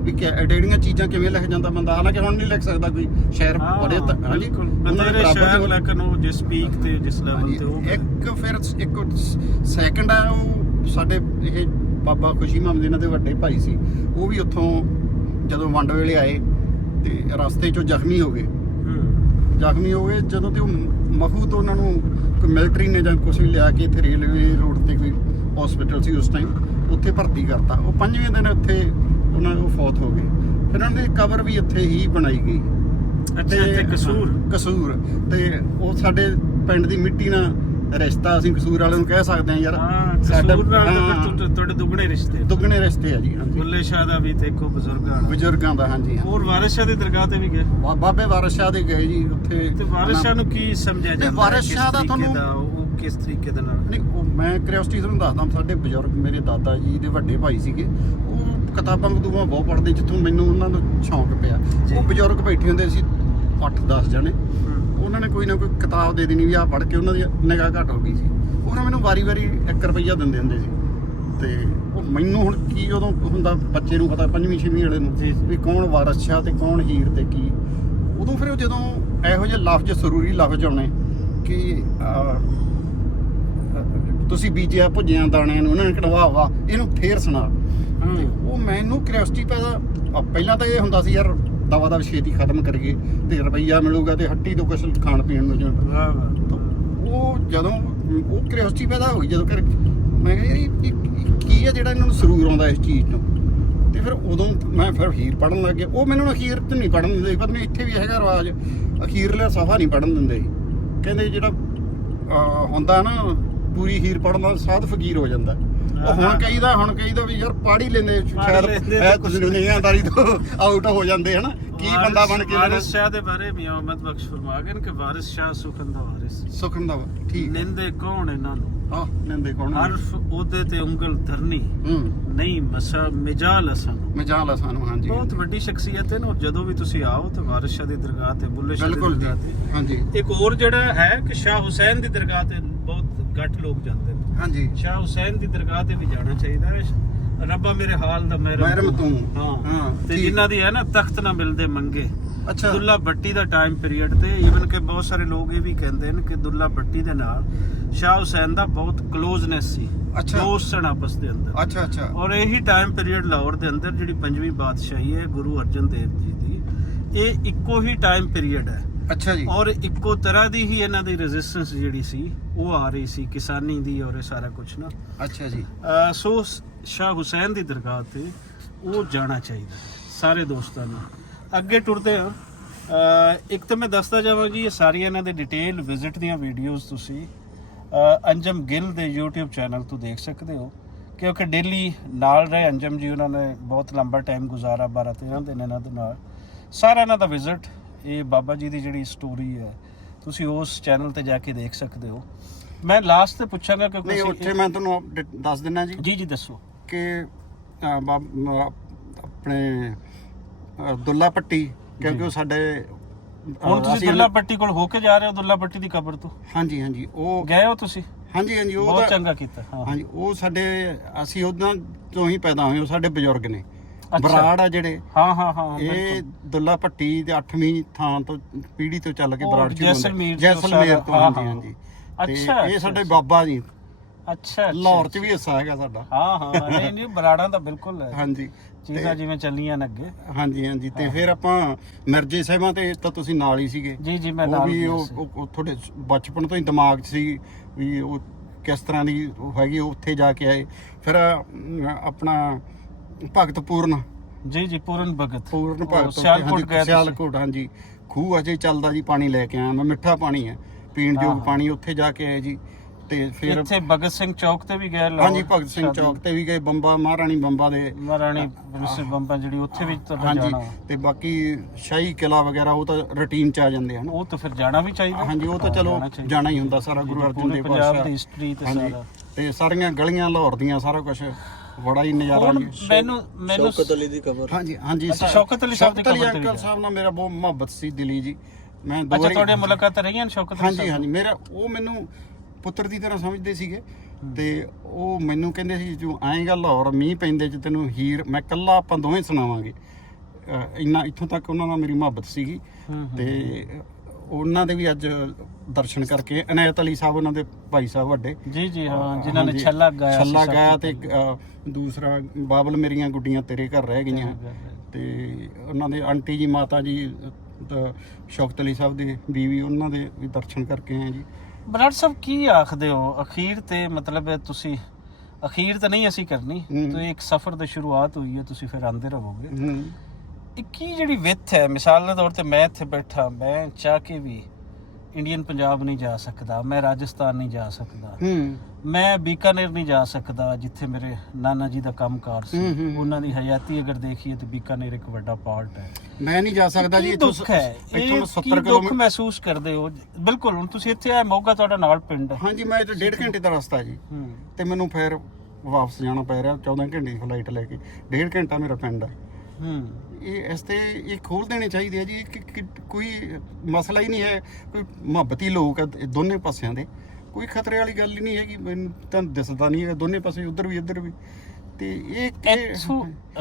ਵੀ ਜਿਹੜੀਆਂ ਚੀਜ਼ਾਂ ਕਿਵੇਂ ਲਿਖ ਜਾਂਦਾ ਬੰਦਾ। ਹਾਲਾਂਕਿ ਹੁਣ ਨਹੀਂ ਲਿਖ ਸਕਦਾ ਕੋਈ ਸ਼ਾਇਰ ਬੜੇ ਹਾਂਜੀ ਬਥੇਰੇ ਸ਼ਾਇਰ ਲੇਕਿਨ ਉਹ ਜਿਸ ਪੀਕ ਤੇ ਜਿਸ ਲੈਵਲ ਤੇ ਉਹ ਇੱਕ ਸੈਕਿੰਡ ਆ ਉਹ ਸਾਡੇ ਇਹ ਬਾਬਾ ਖੁਸ਼ੀ ਮੁਹੰਮਦ ਇਹਨਾਂ ਦੇ ਵੱਡੇ ਭਾਈ ਸੀ। ਉਹ ਵੀ ਉੱਥੋਂ ਜਦੋਂ ਵੰਡ ਵੇਲੇ ਆਏ ਤੇ ਰਸਤੇ 'ਚੋਂ ਜ਼ਖਮੀ ਹੋ ਗਏ। ਜਦੋਂ ਤੇ ਉਹ ਮਖੂ ਤੋਂ ਉਹਨਾਂ ਨੂੰ ਕੋਈ ਮਿਲਟਰੀ ਨੇ ਜਾਂ ਕੁਛ ਵੀ ਲਿਆ ਕੇ ਇੱਥੇ ਰੇਲਵੇ ਰੋਡ ਤੇ ਕੋਈ ਹਸਪੀਟਲ ਸੀ ਉਸ ਟਾਈਮ, ਉੱਥੇ ਭਰਤੀ ਕਰਤਾ। ਉਹ 5ਵੇਂ ਦਿਨ ਉੱਥੇ ਉਹਨਾਂ ਨੂੰ ਫੌਤ ਹੋ ਗਏ। ਫਿਰ ਉਹਨਾਂ ਦੀ ਕਬਰ ਵੀ ਇੱਥੇ ਹੀ ਬਣਾਈ ਗਈ। ਇੱਥੇ ਕਸੂਰ ਤੇ ਉਹ ਸਾਡੇ ਪਿੰਡ ਦੀ ਮਿੱਟੀ ਨਾਲ ਰਿਸ਼ਤਾ ਅਸੀਂ ਕਸੂਰ ਵਾਲੇ ਨੂੰ ਕਹਿ ਸਕਦੇ ਹਾਂ ਯਾਰ। ਸਾਡਾ ਤੁਹਾਡੇ ਦੁੱਗਣੇ ਰਿਸ਼ਤੇ ਆ ਜੀ। ਬੁੱਲੇ ਸ਼ਾਹ ਦਾ ਵੀ ਤੇ ਇੱਕੋ ਬਜ਼ੁਰਗਾਂ ਦਾ। ਹਾਂਜੀ ਹੋਰ ਵਾਰਿਸ ਸ਼ਾਹ ਦੀ ਦਰਗਾਹ ਤੇ ਵੀ ਗਏ। ਬਾਬੇ ਵਾਰਿਸ ਸ਼ਾਹ ਦੇ ਗਏ ਜੀ ਉੱਥੇ। ਤੇ ਵਾਰਿਸ ਸ਼ਾਹ ਨੂੰ ਕੀ ਸਮਝਿਆ ਜਾਂਦਾ? ਵਾਰਿਸ ਸ਼ਾਹ ਦਾ ਤੁਹਾਨੂੰ ਉਹ ਕਿਸ ਤਰੀਕੇ ਦੇ ਨਾਲ ਨਹੀਂ, ਉਹ ਮੈਂ ਕਿਉਰਿਓਸਿਟੀ ਤੁਹਾਨੂੰ ਦੱਸਦਾ। ਸਾਡੇ ਬਜ਼ੁਰਗ ਮੇਰੇ ਦਾਦਾ ਜੀ ਦੇ ਵੱਡੇ ਭਾਈ ਸੀਗੇ, ਉਹ ਕਿਤਾਬਾਂ ਕਤੂਬਾਂ ਬਹੁਤ ਪੜ੍ਹਦੇ, ਜਿੱਥੋਂ ਮੈਨੂੰ ਉਹਨਾਂ ਨੂੰ ਸ਼ੌਂਕ ਪਿਆ। ਉਹ ਬਜ਼ੁਰਗ ਬੈਠੇ ਹੁੰਦੇ ਸੀ 8-10 ਜਣੇ, ਉਹਨਾਂ ਨੇ ਕੋਈ ਨਾ ਕੋਈ ਕਿਤਾਬ ਦੇ ਦੇਣੀ ਵੀ ਆਹ ਪੜ੍ਹ ਕੇ ਉਹਨਾਂ ਦੀ ਨਿਗਾਹ ਘੱਟ ਹੋ ਗਈ ਸੀ। ਉਹਨਾਂ ਮੈਨੂੰ ਵਾਰੀ-ਵਾਰੀ 1 ਰੁਪਈਆ ਦਿੰਦੇ ਹੁੰਦੇ ਸੀ। ਤੇ ਉਹ ਮੈਨੂੰ ਹੁਣ ਕੀ ਉਦੋਂ ਹੁੰਦਾ ਬੱਚੇ ਨੂੰ ਪਤਾ 5ਵੀਂ-6ਵੀਂ ਵਾਲੇ ਨੂੰ ਵੀ ਕੌਣ ਵਾਰਿਸ ਸ਼ਾਹ ਤੇ ਕੌਣ ਹੀਰ ਤੇ ਕੀ। ਉਦੋਂ ਫਿਰ ਜਦੋਂ ਇਹੋ ਜਿਹੇ ਲਫ਼ਜ਼ ਸਰੂਰੀ ਲਫ਼ਜ਼ ਆਉਣੇ ਕਿ ਤੁਸੀਂ ਬੀਜਿਆ ਭੁੱਜਿਆ ਦਾਣਿਆਂ ਨੂੰ, ਉਹਨਾਂ ਨੇ ਕਿਹਾ ਵਾਹ ਇਹਨੂੰ ਫੇਰ ਸੁਣਾ। ਤੇ ਉਹ ਮੈਨੂੰ ਕਿਉਰਿਓਸਿਟੀ ਪੈਦਾ। ਪਹਿਲਾਂ ਤਾਂ ਇਹ ਹੁੰਦਾ ਸੀ ਯਾਰ ਦਵਾ ਛੇਤੀ ਖਤਮ ਕਰੀਏ ਤੇ ਰੁਪਈਆ ਮਿਲੂਗਾ ਤੇ ਹੱਟੀ ਤੋਂ ਕੁਛ ਖਾਣ ਪੀਣ ਨੂੰ ਉਹ ਜਦੋਂ ਉਹ ਕਿਉਰਿਓਸਿਟੀ ਪੈਦਾ ਹੋ ਗਈ ਜਦੋਂ ਕਰ ਮੈਂ ਕਿਹਾ ਯਾਰ ਕੀ ਆ ਜਿਹੜਾ ਇਹਨਾਂ ਨੂੰ ਸਰੂਰ ਆਉਂਦਾ ਇਸ ਚੀਜ਼ ਤੋਂ। ਤੇ ਫਿਰ ਉਦੋਂ ਮੈਂ ਫਿਰ ਅਖੀਰ ਪੜ੍ਹਨ ਲੱਗ ਗਿਆ। ਉਹ ਮੈਨੂੰ ਅਖੀਰ ਤੇ ਨਹੀਂ ਪੜ੍ਹਨ ਦਿੰਦੇ, ਪਤਾ ਨਹੀਂ ਇੱਥੇ ਵੀ ਹੈਗਾ ਰਿਵਾਜ, ਅਖੀਰਲੇ ਸਫਾ ਨਹੀਂ ਪੜ੍ਹਨ ਦਿੰਦੇ। ਕਹਿੰਦੇ ਜਿਹੜਾ ਹੁੰਦਾ ਨਾ ਪੂਰੀ ਹੀਰ ਪੜ੍ਹਨ ਨਾਲ ਸਾਧ ਫਕੀਰ ਹੋ ਜਾਂਦਾ। ਉਹ ਹੁਣ ਕਹੀਦਾ ਵੀ ਯਾਰ ਪੜ੍ਹ ਹੀ ਲੈਂਦੇ, ਸ਼ਾਇਦ ਤੁਸੀਂ ਦੁਨੀਆਦਾਰੀ ਤੋਂ ਆਊਟ ਹੋ ਜਾਂਦੇ ਹਨਾ। ਕੀ ਬੰਦਾ ਬਣ ਕੇ ਵਾਰਿਸ ਸ਼ਾਹ ਦੇ ਬਾਰੇ ਮੀਆਂ ਮੁਹੰਮਦ ਬਖਸ਼ ਫਰਮਾ ਗਏ ਕਿ ਵਾਰਿਸ ਸ਼ਾਹ ਸੁਖਨ ਦਾ ਵਾਰਿਸ। ਠੀਕ ਨਿੰਦੇ ਕੌਣ ਇਹਨਾਂ ਨੂੰ? ਨਿੰਦੇ ਕੌਣ? ਹਰਫ ਉਹਦੇ ਤੇ ਉਂਗਲ ਧਰਨੀ ਨਹੀਂ ਮਿਜਾਲ ਹਸਨ। ਹਾਂਜੀ ਬਹੁਤ ਵੱਡੀ ਸ਼ਖਸੀਅਤ ਹੈ ਨਾ। ਜਦੋਂ ਵੀ ਤੁਸੀਂ ਆਓ ਤੇ ਵਾਰਿਸ ਸ਼ਾਹ ਦੀ ਦਰਗਾਹ ਤੇ, ਬੁੱਲੇ ਸ਼ਾਹ ਦੀ ਦਰਗਾਹ ਤੇ। ਹਾਂਜੀ ਇੱਕ ਹੋਰ ਜਿਹੜਾ ਹੈ ਕਿ ਸ਼ਾਹ ਹੁਸੈਨ ਦੀ ਦਰਗਾਹ ਤੇ ਬਹੁਤ ਘੱਟ ਲੋਕ ਜਾਂਦੇ ਨੇ। ਹਾਂਜੀ ਸ਼ਾਹ ਹੁਸੈਨ ਦੀ ਦਰਗਾਹ ਤੇ ਵੀ ਜਾਣਾ ਚਾਹੀਦਾ ਹੈ। ਰੱਬਾ ਮੇਰੇ ਹਾਲ ਦਾ ਮਹਿਰਮ ਤੂੰ। ਹਾਂ ਤੇ ਜਿਨ੍ਹਾਂ ਦੀ ਹੈ ਨਾ ਤਖਤ ਨਾ ਮਿਲਦੇ ਮੰਗੇ। ਅੱਛਾ। ਦੁੱਲਾ ਭੱਟੀ ਦਾ ਟਾਈਮ ਪੀਰੀਅਡ ਤੇ ਈਵਨ ਕਿ ਬਹੁਤ ਸਾਰੇ ਲੋਕ ਇਹ ਵੀ ਕਹਿੰਦੇ ਨੇ ਕਿ ਦੁੱਲਾ ਭੱਟੀ ਦੇ ਨਾਲ ਸ਼ਾਹ ਹੁਸੈਨ ਦਾ ਬਹੁਤ ਕਲੋਜ਼ਨੈਸ ਸੀ। ਦੋਸਤ ਸਨ ਆਪਸ ਦੇ ਅੰਦਰ। ਅੱਛਾ। ਔਰ ਇਹੀ ਟਾਈਮ ਪੀਰੀਅਡ ਲਾਹੌਰ ਦੇ ਅੰਦਰ ਜਿਹੜੀ 5ਵੀਂ ਬਾਦਸ਼ਾਹੀ ਹੈ ਗੁਰੂ ਅਰਜਨ ਦੇਵ ਜੀ ਦੀ, ਇਹ ਇੱਕੋ ਹੀ ਟਾਈਮ ਪੀਰੀਅਡ ਹੈ। ਅੱਛਾ ਜੀ। ਔਰ ਇੱਕੋ ਤਰ੍ਹਾਂ ਦੀ ਹੀ ਇਹਨਾਂ ਦੀ ਰੈਜ਼ਿਸਟੈਂਸ ਜਿਹੜੀ ਸੀ ਉਹ ਆ ਰਹੀ ਸੀ, ਕਿਸਾਨੀ ਦੀ ਔਰ ਇਹ ਸਾਰਾ ਕੁਝ ਨਾ। ਅੱਛਾ ਜੀ। ਸੋ ਸ਼ਾਹ ਹੁਸੈਨ ਦੀ ਦਰਗਾਹ ਤੇ ਉਹ ਜਾਣਾ ਚਾਹੀਦਾ ਸਾਰੇ ਦੋਸਤਾਂ ਨੂੰ। ਅੱਗੇ ਟੁਰਦੇ ਹਾਂ। ਇੱਕ ਤਾਂ ਮੈਂ ਦੱਸਦਾ ਜਾਵਾਂ ਜੀ, ਇਹ ਸਾਰੀਆਂ ਇਹਨਾਂ ਦੇ ਡਿਟੇਲ ਵਿਜ਼ਿਟ ਦੀਆਂ ਵੀਡੀਓਜ਼ ਤੁਸੀਂ ਅੰਜਮ ਗਿੱਲ ਦੇ YouTube ਚੈਨਲ ਤੋਂ ਦੇਖ ਸਕਦੇ ਹੋ, ਕਿਉਂਕਿ ਡੇਲੀ ਨਾਲ ਰਹੇ ਅੰਜਮ ਜੀ। ਉਹਨਾਂ ਨੇ ਬਹੁਤ ਲੰਬਾ ਟਾਈਮ ਗੁਜ਼ਾਰਾ, 12-13 ਦਿਨ ਇਹਨਾਂ ਦੇ ਨਾਲ। ਸਾਰਾ ਇਹਨਾਂ ਦਾ ਵਿਜ਼ਿਟ, ਇਹ ਬਾਬਾ ਜੀ ਦੀ ਜਿਹੜੀ ਸਟੋਰੀ ਹੈ ਤੁਸੀਂ ਉਸ ਚੈਨਲ ਤੇ ਜਾ ਕੇ ਦੇਖ ਸਕਦੇ ਹੋ। ਮੈਂ ਲਾਸਟ ਤੇ ਪੁੱਛਾਂਗਾ ਕਿਉਂਕਿ ਉੱਥੇ ਮੈਂ ਤੁਹਾਨੂੰ ਦੱਸ ਦਿੰਦਾ ਜੀ ਦੱਸੋ ਕਿ ਆਪਣੇ ਦੁੱਲਾ ਭੱਟੀ, ਕਿਉਂਕਿ ਉਹ ਸਾਡੇ ਹੁਣ ਤੁਸੀਂ ਦੁੱਲਾ ਭੱਟੀ ਕੋਲ ਹੋ ਕੇ ਜਾ ਰਹੇ ਹੋ, ਦੁੱਲਾ ਭੱਟੀ ਦੀ ਕਬਰ ਤੋਂ। ਹਾਂਜੀ ਉਹ ਗਏ ਹੋ ਤੁਸੀਂ? ਹਾਂਜੀ ਉਹ ਬਹੁਤ ਚੰਗਾ ਕੀਤਾ। ਹਾਂਜੀ ਉਹ ਸਾਡੇ ਅਸੀਂ ਉਹਨਾਂ ਤੋਂ ਹੀ ਪੈਦਾ ਹੋਏ, ਉਹ ਸਾਡੇ ਬਜ਼ੁਰਗ ਨੇ ਬਰਾੜ ਆ ਜਿਹੜੇ। ਹਾਂ ਇਹ ਦੁੱਲਾ ਭੱਟੀ ਦੇ 8ਵੀਂ ਥਾਂ ਤੋਂ ਪੀੜ੍ਹੀ ਤੋਂ ਚੱਲ ਕੇ ਬਰਾੜ ਜੈਸਲਮੇਰ ਤੋਂ। ਹਾਂਜੀ ਤੇ ਇਹ ਸਾਡੇ ਬਾਬਾ ਜੀ ਅੱਛਾ ਲਾਹੌਰ 'ਚ ਵੀ ਹਿੱਸਾ ਹੈਗਾ ਸਾਡਾ। ਹਾਂ ਨਹੀਂ ਬਰਾੜਾਂ ਦਾ ਬਿਲਕੁਲ ਹੈ ਹਾਂਜੀ ਚੀਜ਼ਾਂ ਜਿਵੇਂ ਚੱਲੀਆਂ ਨੇ ਅੱਗੇ। ਹਾਂਜੀ ਤੇ ਫਿਰ ਆਪਾਂ ਮਿਰਜ਼ੇ ਸਾਹਿਬਾਂ ਤੇ ਤਾਂ ਤੁਸੀਂ ਨਾਲ ਹੀ ਸੀਗੇ ਜੀ ਮੈਂ ਉਹ ਨਾਲ ਵੀ ਗਿਆ ਸੀ। ਉਹ ਤੁਹਾਡੇ ਬਚਪਨ ਤੋਂ ਹੀ ਦਿਮਾਗ 'ਚ ਸੀ ਵੀ ਉਹ ਕਿਸ ਤਰ੍ਹਾਂ ਦੀ ਉਹ ਹੈਗੀ, ਉੱਥੇ ਜਾ ਕੇ ਆਏ। ਫਿਰ ਆਪਣਾ ਭਗਤ ਪੂਰਨ ਪੂਰਨ ਭਗਤ ਸਿਆਲਕੋਟ ਗਏ, ਸਿਆਲਕੋਟ ਹਾਂਜੀ ਖੂਹ ਅਜੇ ਚੱਲਦਾ ਜੀ, ਪਾਣੀ ਲੈ ਕੇ ਆਇਆ ਮੈਂ, ਮਿੱਠਾ ਪਾਣੀ ਹੈ ਪੀਣ ਯੋਗ ਪਾਣੀ, ਉੱਥੇ ਜਾ ਕੇ ਆਏ ਜੀ। ਤੇ ਫਿਰ ਇੱਥੇ ਭਗਤ ਸਿੰਘ ਚੌਕ ਤੇ ਵੀ ਗਏ। ਹਾਂਜੀ ਭਗਤ ਸਿੰਘ ਚੌਕ ਤੇ ਵੀ ਗਏ, ਬੰਬਾ ਮਹਾਰਾਣੀ ਬੰਬਾ ਬੰਬਾ ਜਿਹੜੀ ਉੱਥੇ ਵੀ ਹਾਂਜੀ। ਤੇ ਬਾਕੀ ਸ਼ਾਹੀ ਕਿਲਾ ਵਗੈਰਾ ਉਹ ਤਾਂ ਰੂਟੀਨ ਚ ਆ ਜਾਂਦੇ ਹਨ, ਉਹ ਤਾਂ ਫਿਰ ਜਾਣਾ ਵੀ ਚਾਹੀਦਾ। ਹਾਂਜੀ ਉਹ ਤਾਂ ਚਲੋ ਜਾਣਾ ਹੀ ਹੁੰਦਾ ਸਾਰਾ, ਗੁਰੂ ਅਰਜਨ ਦੇਵ ਪੰਜਾਬ ਦੀ ਹਿਸਟਰੀ ਤੇ ਸਾਰਾ ਤੇ ਸਾਰੀਆਂ ਗਲੀਆਂ ਲਾਹੌਰ ਦੀਆਂ ਸਾਰਾ ਕੁਝ ਬੜਾ ਹੀ ਨਜ਼ਾਰਾ ਜੀ। ਮੈਨੂੰ ਸ਼ੌਕਤ ਅਲੀ ਦੀ ਕਬਰ। ਹਾਂਜੀ ਸ਼ੌਕਤ ਅਲੀ ਸਾਹਿਬ ਦੀ ਕਬਰ ਤੇ ਅੰਕਲ ਸਾਹਿਬ ਨਾਲ ਮੇਰਾ ਬਹੁਤ ਮੁਹੱਬਤ ਸੀ ਦਿਲੀ ਜੀ। ਮੈਂ ਅੱਛਾ ਤੁਹਾਡੇ ਮੁਲਾਕਾਤ ਰਹੀਆਂ ਸ਼ੌਕਤ ਅਲੀ ਸਾਹਿਬ? ਹਾਂਜੀ ਮੇਰਾ ਉਹ ਮੈਨੂੰ ਪੁੱਤਰ ਦੀ ਤਰ੍ਹਾਂ ਸਮਝਦੇ ਸੀਗੇ ਤੇ ਉਹ ਮੈਨੂੰ ਕਹਿੰਦੇ ਸੀ ਤੂੰ ਆਏਗਾ ਲਾਹੌਰ ਮੀਂਹ ਪੈਂਦੇ ਚ ਤੈਨੂੰ ਹੀਰ ਮੈਂ ਕੱਲਾ ਆਪਾਂ ਦੋਵੇਂ ਸੁਣਾਵਾਂਗੇ। ਇੰਨਾ ਇੱਥੋਂ ਤੱਕ ਉਹਨਾਂ ਨਾਲ ਮੇਰੀ ਮੁਹੱਬਤ ਸੀਗੀ। ਤੇ ਉਹਨਾਂ ਦੇ ਵੀ ਅੱਜ ਦਰਸ਼ਨ ਕਰਕੇ ਅਨਾਇਤ ਅਲੀ ਸਾਹਿਬ ਉਹਨਾਂ ਦੇ ਭਾਈ ਸਾਹਿਬ ਵੱਡੇ ਜੀ ਹਾਂ ਜਿਨ੍ਹਾਂ ਨੇ ਛੱਲਾ ਗਾਇਆ ਤੇ ਦੂਸਰਾ ਬਾਬਲ ਮੇਰੀਆਂ ਗੁੱਡੀਆਂ ਤੇਰੇ ਘਰ ਰਹਿ ਗਈਆਂ। ਤੇ ਉਹਨਾਂ ਦੇ ਆਂਟੀ ਜੀ ਮਾਤਾ ਜੀ ਸ਼ੌਕਤ ਅਲੀ ਸਾਹਿਬ ਦੇ ਬੀਵੀ, ਉਹਨਾਂ ਦੇ ਵੀ ਦਰਸ਼ਨ ਕਰਕੇ ਆਏ ਜੀ। ਬਰਾੜ ਸਾਹਿਬ ਕੀ ਆਖਦੇ ਹੋ ਅਖੀਰ ਤੇ, ਮਤਲਬ ਤੁਸੀਂ ਅਖੀਰ ਤਾਂ ਨਹੀਂ ਅਸੀਂ ਕਰਨੀ, ਤੇ ਇੱਕ ਸਫ਼ਰ ਦੀ ਸ਼ੁਰੂਆਤ ਹੋਈ ਹੈ, ਤੁਸੀਂ ਫਿਰ ਆਉਂਦੇ ਰਹੋਗੇ। ਇਹ ਕੀ ਜਿਹੜੀ ਵਿੱਥ ਹੈ, ਮਿਸਾਲ ਦੇ ਤੌਰ ਤੇ ਮੈਂ ਇੱਥੇ ਬੈਠਾ, ਮੈਂ ਚਾਹ ਕੇ ਵੀ ਇੰਡੀਅਨ ਪੰਜਾਬ ਨਹੀਂ ਜਾ ਸਕਦਾ, ਮੈਂ ਰਾਜਸਥਾਨ ਨਹੀਂ ਜਾ ਸਕਦਾ, ਮੈਂ ਬੀਕਾਨੇਰ ਨਹੀਂ ਜਾ ਸਕਦਾ ਜਿੱਥੇ ਮੇਰੇ ਨਾਨਾ ਜੀ ਦਾ ਕੰਮਕਾਰ ਸੀ, ਉਹਨਾਂ ਦੀ ਹਯਾਤੀ ਅਗਰ ਦੇਖੀਏ ਤਾਂ ਬੀਕਾਨੇਰ ਇੱਕ ਵੱਡਾ ਪਾਰਟ ਹੈ। ਮੈਂ ਨਹੀਂ ਜਾ ਸਕਦਾ ਜੀ। ਦੁੱਖ ਹੈ, ਇਹ 70 ਦੁੱਖ ਕਿਲੋਮੀਟਰ ਮਹਿਸੂਸ ਕਰਦੇ ਹੋ? ਬਿਲਕੁਲ ਹੁਣ ਤੁਸੀਂ ਇੱਥੇ ਆਏ, ਮੋਗਾ ਤੁਹਾਡਾ ਨਾਲ ਪਿੰਡ ਹੈ। ਹਾਂਜੀ ਮੈਂ ਤਾਂ 1.5 ਘੰਟੇ ਦਾ ਰਸਤਾ ਜੀ, ਤੇ ਮੈਨੂੰ ਫਿਰ ਵਾਪਸ ਜਾਣਾ ਪੈ ਰਿਹਾ 14 ਘੰਟੇ ਦੀ ਫਲਾਈਟ ਲੈ ਕੇ। 1.5 ਘੰਟਾ ਮੇਰਾ ਪਿੰਡ ਹੈ। ਇਹ ਇਸ ਤੇ ਇਹ ਖੋਲ ਦੇਣੇ ਚਾਹੀਦੇ ਆ ਜੀ ਕਿ ਕੋਈ ਮਸਲਾ ਹੀ ਨਹੀਂ ਹੈ, ਕੋਈ ਮੁਹੱਬਤੀ ਲੋਕ ਆ ਦੋਨੇ ਪਾਸਿਆਂ ਦੇ, ਕੋਈ ਖਤਰੇ ਵਾਲੀ ਗੱਲ ਹੀ ਨਹੀਂ ਹੈਗੀ। ਮੈਨੂੰ ਤਾਂ ਦਿਸਦਾ ਨਹੀਂ ਹੈਗਾ ਦੋਨੇ ਪਾਸੇ, ਉੱਧਰ ਵੀ ਇੱਧਰ ਵੀ। ਤੇ ਇਹ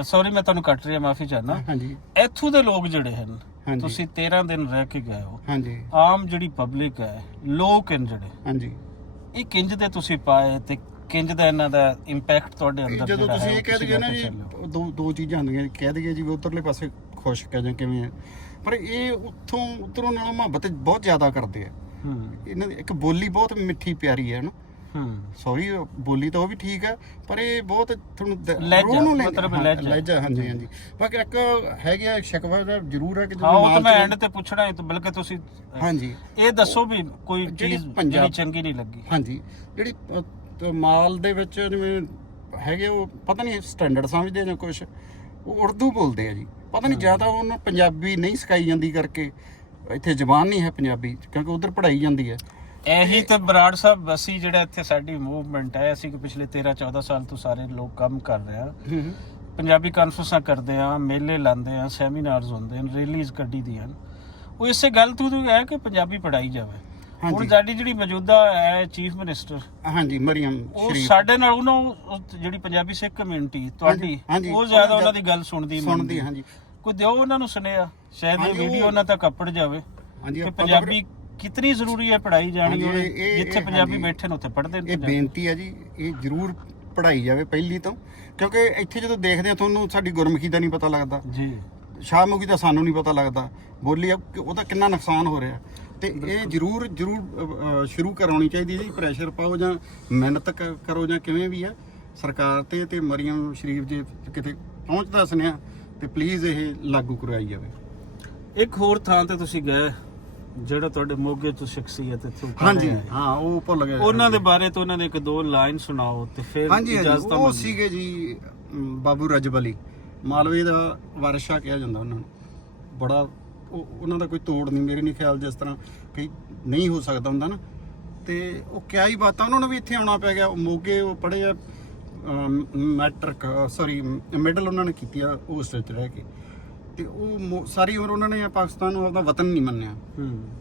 ਸੌਰੀ ਮੈਂ ਤੁਹਾਨੂੰ ਕੱਟ ਰਿਹਾ, ਮਾਫੀ ਚਾਹਨਾ। ਹਾਂਜੀ ਇੱਥੋਂ ਦੇ ਲੋਕ ਜਿਹੜੇ ਹਨ, ਤੁਸੀਂ 13 ਦਿਨ ਰਹਿ ਕੇ ਗਏ ਹੋ, ਹਾਂਜੀ ਆਮ ਜਿਹੜੀ ਪਬਲਿਕ ਹੈ, ਲੋਕ ਹਨ ਜਿਹੜੇ, ਹਾਂਜੀ ਇਹ ਕਿੰਜ ਦੇ ਤੁਸੀਂ ਪਾਏ ਤੇ ਕਿੰਜ ਦਾ ਇਹਨਾਂ ਦਾ ਇੰਪੈਕਟ ਤੁਹਾਡੇ ਅੰਦਰ? ਜਦੋਂ ਤੁਸੀਂ ਇਹ ਕਹਿ ਦਈਏ ਨਾ ਜੀ, ਦੋ ਚੀਜ਼ਾਂ ਹੁੰਦੀਆਂ, ਕਹਿ ਦਈਏ ਜੀ ਉਧਰਲੇ ਪਾਸੇ ਖੁਸ਼ ਕਹਿ ਜਾਂ ਕਿਵੇਂ, ਪਰ ਇਹ ਉੱਧਰੋਂ ਨਾਲੋਂ ਮੁਹੱਬਤ ਬਹੁਤ ਜ਼ਿਆਦਾ ਕਰਦੇ ਆ। ਇਹਨਾਂ ਦੀ ਇੱਕ ਬੋਲੀ ਬਹੁਤ ਮਿੱਠੀ ਪਿਆਰੀ ਹੈ ਨਾ। ਸੌਰੀ ਬੋਲੀ ਤਾਂ ਉਹ ਵੀ ਠੀਕ ਹੈ, ਪਰ ਇਹ ਬਹੁਤ ਤੁਹਾਨੂੰ ਲਹਿਜਾ। ਹਾਂਜੀ ਬਾਕੀ ਇੱਕ ਹੈਗਾ ਸ਼ਿਕਵਾ ਦਾ ਜ਼ਰੂਰ ਹੈ ਕਿ ਜਦੋਂ ਮੈਂ ਐਂਡ ਤੇ ਪੁੱਛਣਾ ਹੈ ਤਾਂ ਬਲਕਿ ਤੁਸੀਂ ਹਾਂਜੀ ਇਹ ਦੱਸੋ ਵੀ ਕੋਈ ਚੀਜ਼ ਜਿਹੜੀ ਚੰਗੀ ਨਹੀਂ ਲੱਗੀ। ਹਾਂਜੀ ਜਿਹੜੀ ਮਾਲ ਦੇ ਵਿੱਚ ਜਿਵੇਂ ਹੈਗੇ ਉਹ ਪਤਾ ਨਹੀਂ ਸਟੈਂਡਰਡ ਸਮਝਦੇ ਜਾਂ ਕੁਛ, ਉਹ ਉਰਦੂ ਬੋਲਦੇ ਆ ਜੀ, ਪਤਾ ਨਹੀਂ ਜ਼ਿਆਦਾ ਉਹਨੂੰ ਪੰਜਾਬੀ ਨਹੀਂ ਸਿਖਾਈ ਜਾਂਦੀ ਕਰਕੇ ਇੱਥੇ ਜ਼ਬਾਨ ਨਹੀਂ ਹੈ ਪੰਜਾਬੀ, ਕਿਉਂਕਿ ਉਧਰ ਪੜ੍ਹਾਈ ਜਾਂਦੀ ਹੈ। ਇਹੀ ਤੇ ਬਰਾੜ ਸਾਹਿਬ ਅਸੀਂ ਜਿਹੜਾ ਇੱਥੇ ਸਾਡੀ ਮੂਵਮੈਂਟ ਹੈ, ਅਸੀਂ ਕਿ ਪਿਛਲੇ 13-14 ਸਾਲ ਤੋਂ ਸਾਰੇ ਲੋਕ ਕੰਮ ਕਰ ਰਹੇ ਆ, ਪੰਜਾਬੀ ਕਾਨਫਰੰਸਾਂ ਕਰਦੇ ਆ, ਮੇਲੇ ਲਾਉਂਦੇ ਆ, ਸੈਮੀਨਾਰਸ ਹੁੰਦੇ ਹਨ, ਰੈਲੀਜ਼ ਕੱਢੀ ਦੀਆਂ, ਉਹ ਇਸੇ ਗੱਲ ਤੋਂ ਹੈ ਕਿ ਪੰਜਾਬੀ ਪੜ੍ਹਾਈ ਜਾਵੇ। ਹੁਣ ਸਾਡੀ ਜਿਹੜੀ ਮੌਜੂਦਾ ਹੈ ਚੀਫ ਮਿਨਿਸਟਰ, ਹਾਂਜੀ ਮਰੀਮ ਉਹ ਸਾਡੇ ਨਾਲ ਉਹਨਾਂ ਜਿਹੜੀ ਪੰਜਾਬੀ ਸਿੱਖ ਕਮਿਊਨਿਟੀ ਤੁਹਾਡੀ, ਉਹ ਜ਼ਿਆਦਾ ਉਹਨਾਂ ਦੀ ਗੱਲ ਸੁਣਦੀ। ਹਾਂਜੀ ਕੋਈ ਦਿਓ ਉਹਨਾਂ ਨੂੰ ਸੁਨੇਹਾ, ਸ਼ਾਇਦ ਇਹ ਵੀਡੀਓ ਉਹਨਾਂ ਤੱਕ ਅੱਪੜ ਜਾਵੇ ਕਿ ਪੰਜਾਬੀ ਕਿਤਨੀ ਜ਼ਰੂਰੀ ਹੈ ਪੜ੍ਹਾਈ ਜਾਣੀ, ਜਿੱਥੇ ਪੰਜਾਬੀ ਬੈਠੇ ਨੇ ਉੱਥੇ ਪੜ੍ਹਦੇ ਨੇ। ਇਹ ਬੇਨਤੀ ਹੈ ਜੀ, ਇਹ ਜ਼ਰੂਰ ਪੜ੍ਹਾਈ ਜਾਵੇ ਪਹਿਲੀ ਤੋਂ, ਕਿਉਂਕਿ ਇੱਥੇ ਜਦੋਂ ਦੇਖਦੇ ਆ ਤੁਹਾਨੂੰ ਸਾਡੀ ਗੁਰਮੁਖੀ ਦਾ ਨਹੀਂ ਪਤਾ ਲੱਗਦਾ ਜੀ, ਸ਼ਾਹਮੁਖੀ ਦਾ ਸਾਨੂੰ ਨਹੀਂ ਪਤਾ ਲੱਗਦਾ, ਬੋਲੀ ਉਹਦਾ ਕਿੰਨਾ ਨੁਕਸਾਨ ਹੋ ਰਿਹਾ। ਤੇ ਇਹ ਜ਼ਰੂਰ ਸ਼ੁਰੂ ਕਰਾਉਣੀ ਚਾਹੀਦੀ ਜੀ, ਪ੍ਰੈਸ਼ਰ ਪਾਓ ਜਾਂ ਮਿਹਨਤ ਕਰੋ ਜਾਂ ਕਿਵੇਂ ਵੀ ਹੈ ਸਰਕਾਰ ਤੇ ਮਰੀਮ ਸ਼ਰੀਫ ਜੇ ਕਿਤੇ ਪਹੁੰਚਦਾ ਸੁਨੇਹਾ ਤੇ ਪਲੀਜ਼ ਇਹ ਲਾਗੂ ਕਰਵਾਈ ਜਾਵੇ। ਇੱਕ ਹੋਰ ਥਾਂ ਤੇ ਤੁਸੀਂ ਗਏ ਜਿਹੜਾ ਤੁਹਾਡੇ ਮੋਗੇ ਤੋਂ ਸ਼ਖਸੀਅਤ ਇੱਥੇ, ਹਾਂਜੀ ਹਾਂ ਉਹ ਭੁੱਲ ਗਏ, ਉਹਨਾਂ ਦੇ ਬਾਰੇ ਤੋਂ ਉਹਨਾਂ ਨੇ ਇੱਕ ਦੋ ਲਾਈਨ ਸੁਣਾਓ ਤੇ ਫਿਰ ਇਜਾਜ਼ਤ। ਉਹ ਸੀਗੇ ਜੀ ਬਾਬੂ ਰਜਬ ਅਲੀ, ਮਾਲਵੇ ਦਾ ਵਾਰਿਸ਼ਾ ਕਿਹਾ ਜਾਂਦਾ ਉਹਨਾਂ ਨੂੰ, ਬੜਾ ਉਹਨਾਂ ਦਾ ਕੋਈ ਤੋੜ ਨਹੀਂ ਮੇਰੇ ਨਹੀਂ ਖਿਆਲ, ਜਿਸ ਤਰ੍ਹਾਂ ਕਿ ਨਹੀਂ ਹੋ ਸਕਦਾ ਹੁੰਦਾ ਨਾ। ਤੇ ਉਹ ਕਿਆ ਹੀ ਬਾਤਾਂ, ਉਹਨਾਂ ਨੂੰ ਵੀ ਇੱਥੇ ਆਉਣਾ ਪੈ ਗਿਆ। ਮੋਗੇ ਉਹ ਪੜ੍ਹੇ ਆ ਮੈਟ੍ਰਿਕ ਮਿਡਲ ਉਹਨਾਂ ਨੇ ਕੀਤੀ ਆ ਉਸ ਵਿੱਚ ਰਹਿ ਕੇ, ਤੇ ਉਹ ਸਾਰੀ ਉਮਰ ਉਹਨਾਂ ਨੇ ਪਾਕਿਸਤਾਨ ਨੂੰ ਆਪਦਾ ਵਤਨ ਨਹੀਂ ਮੰਨਿਆ।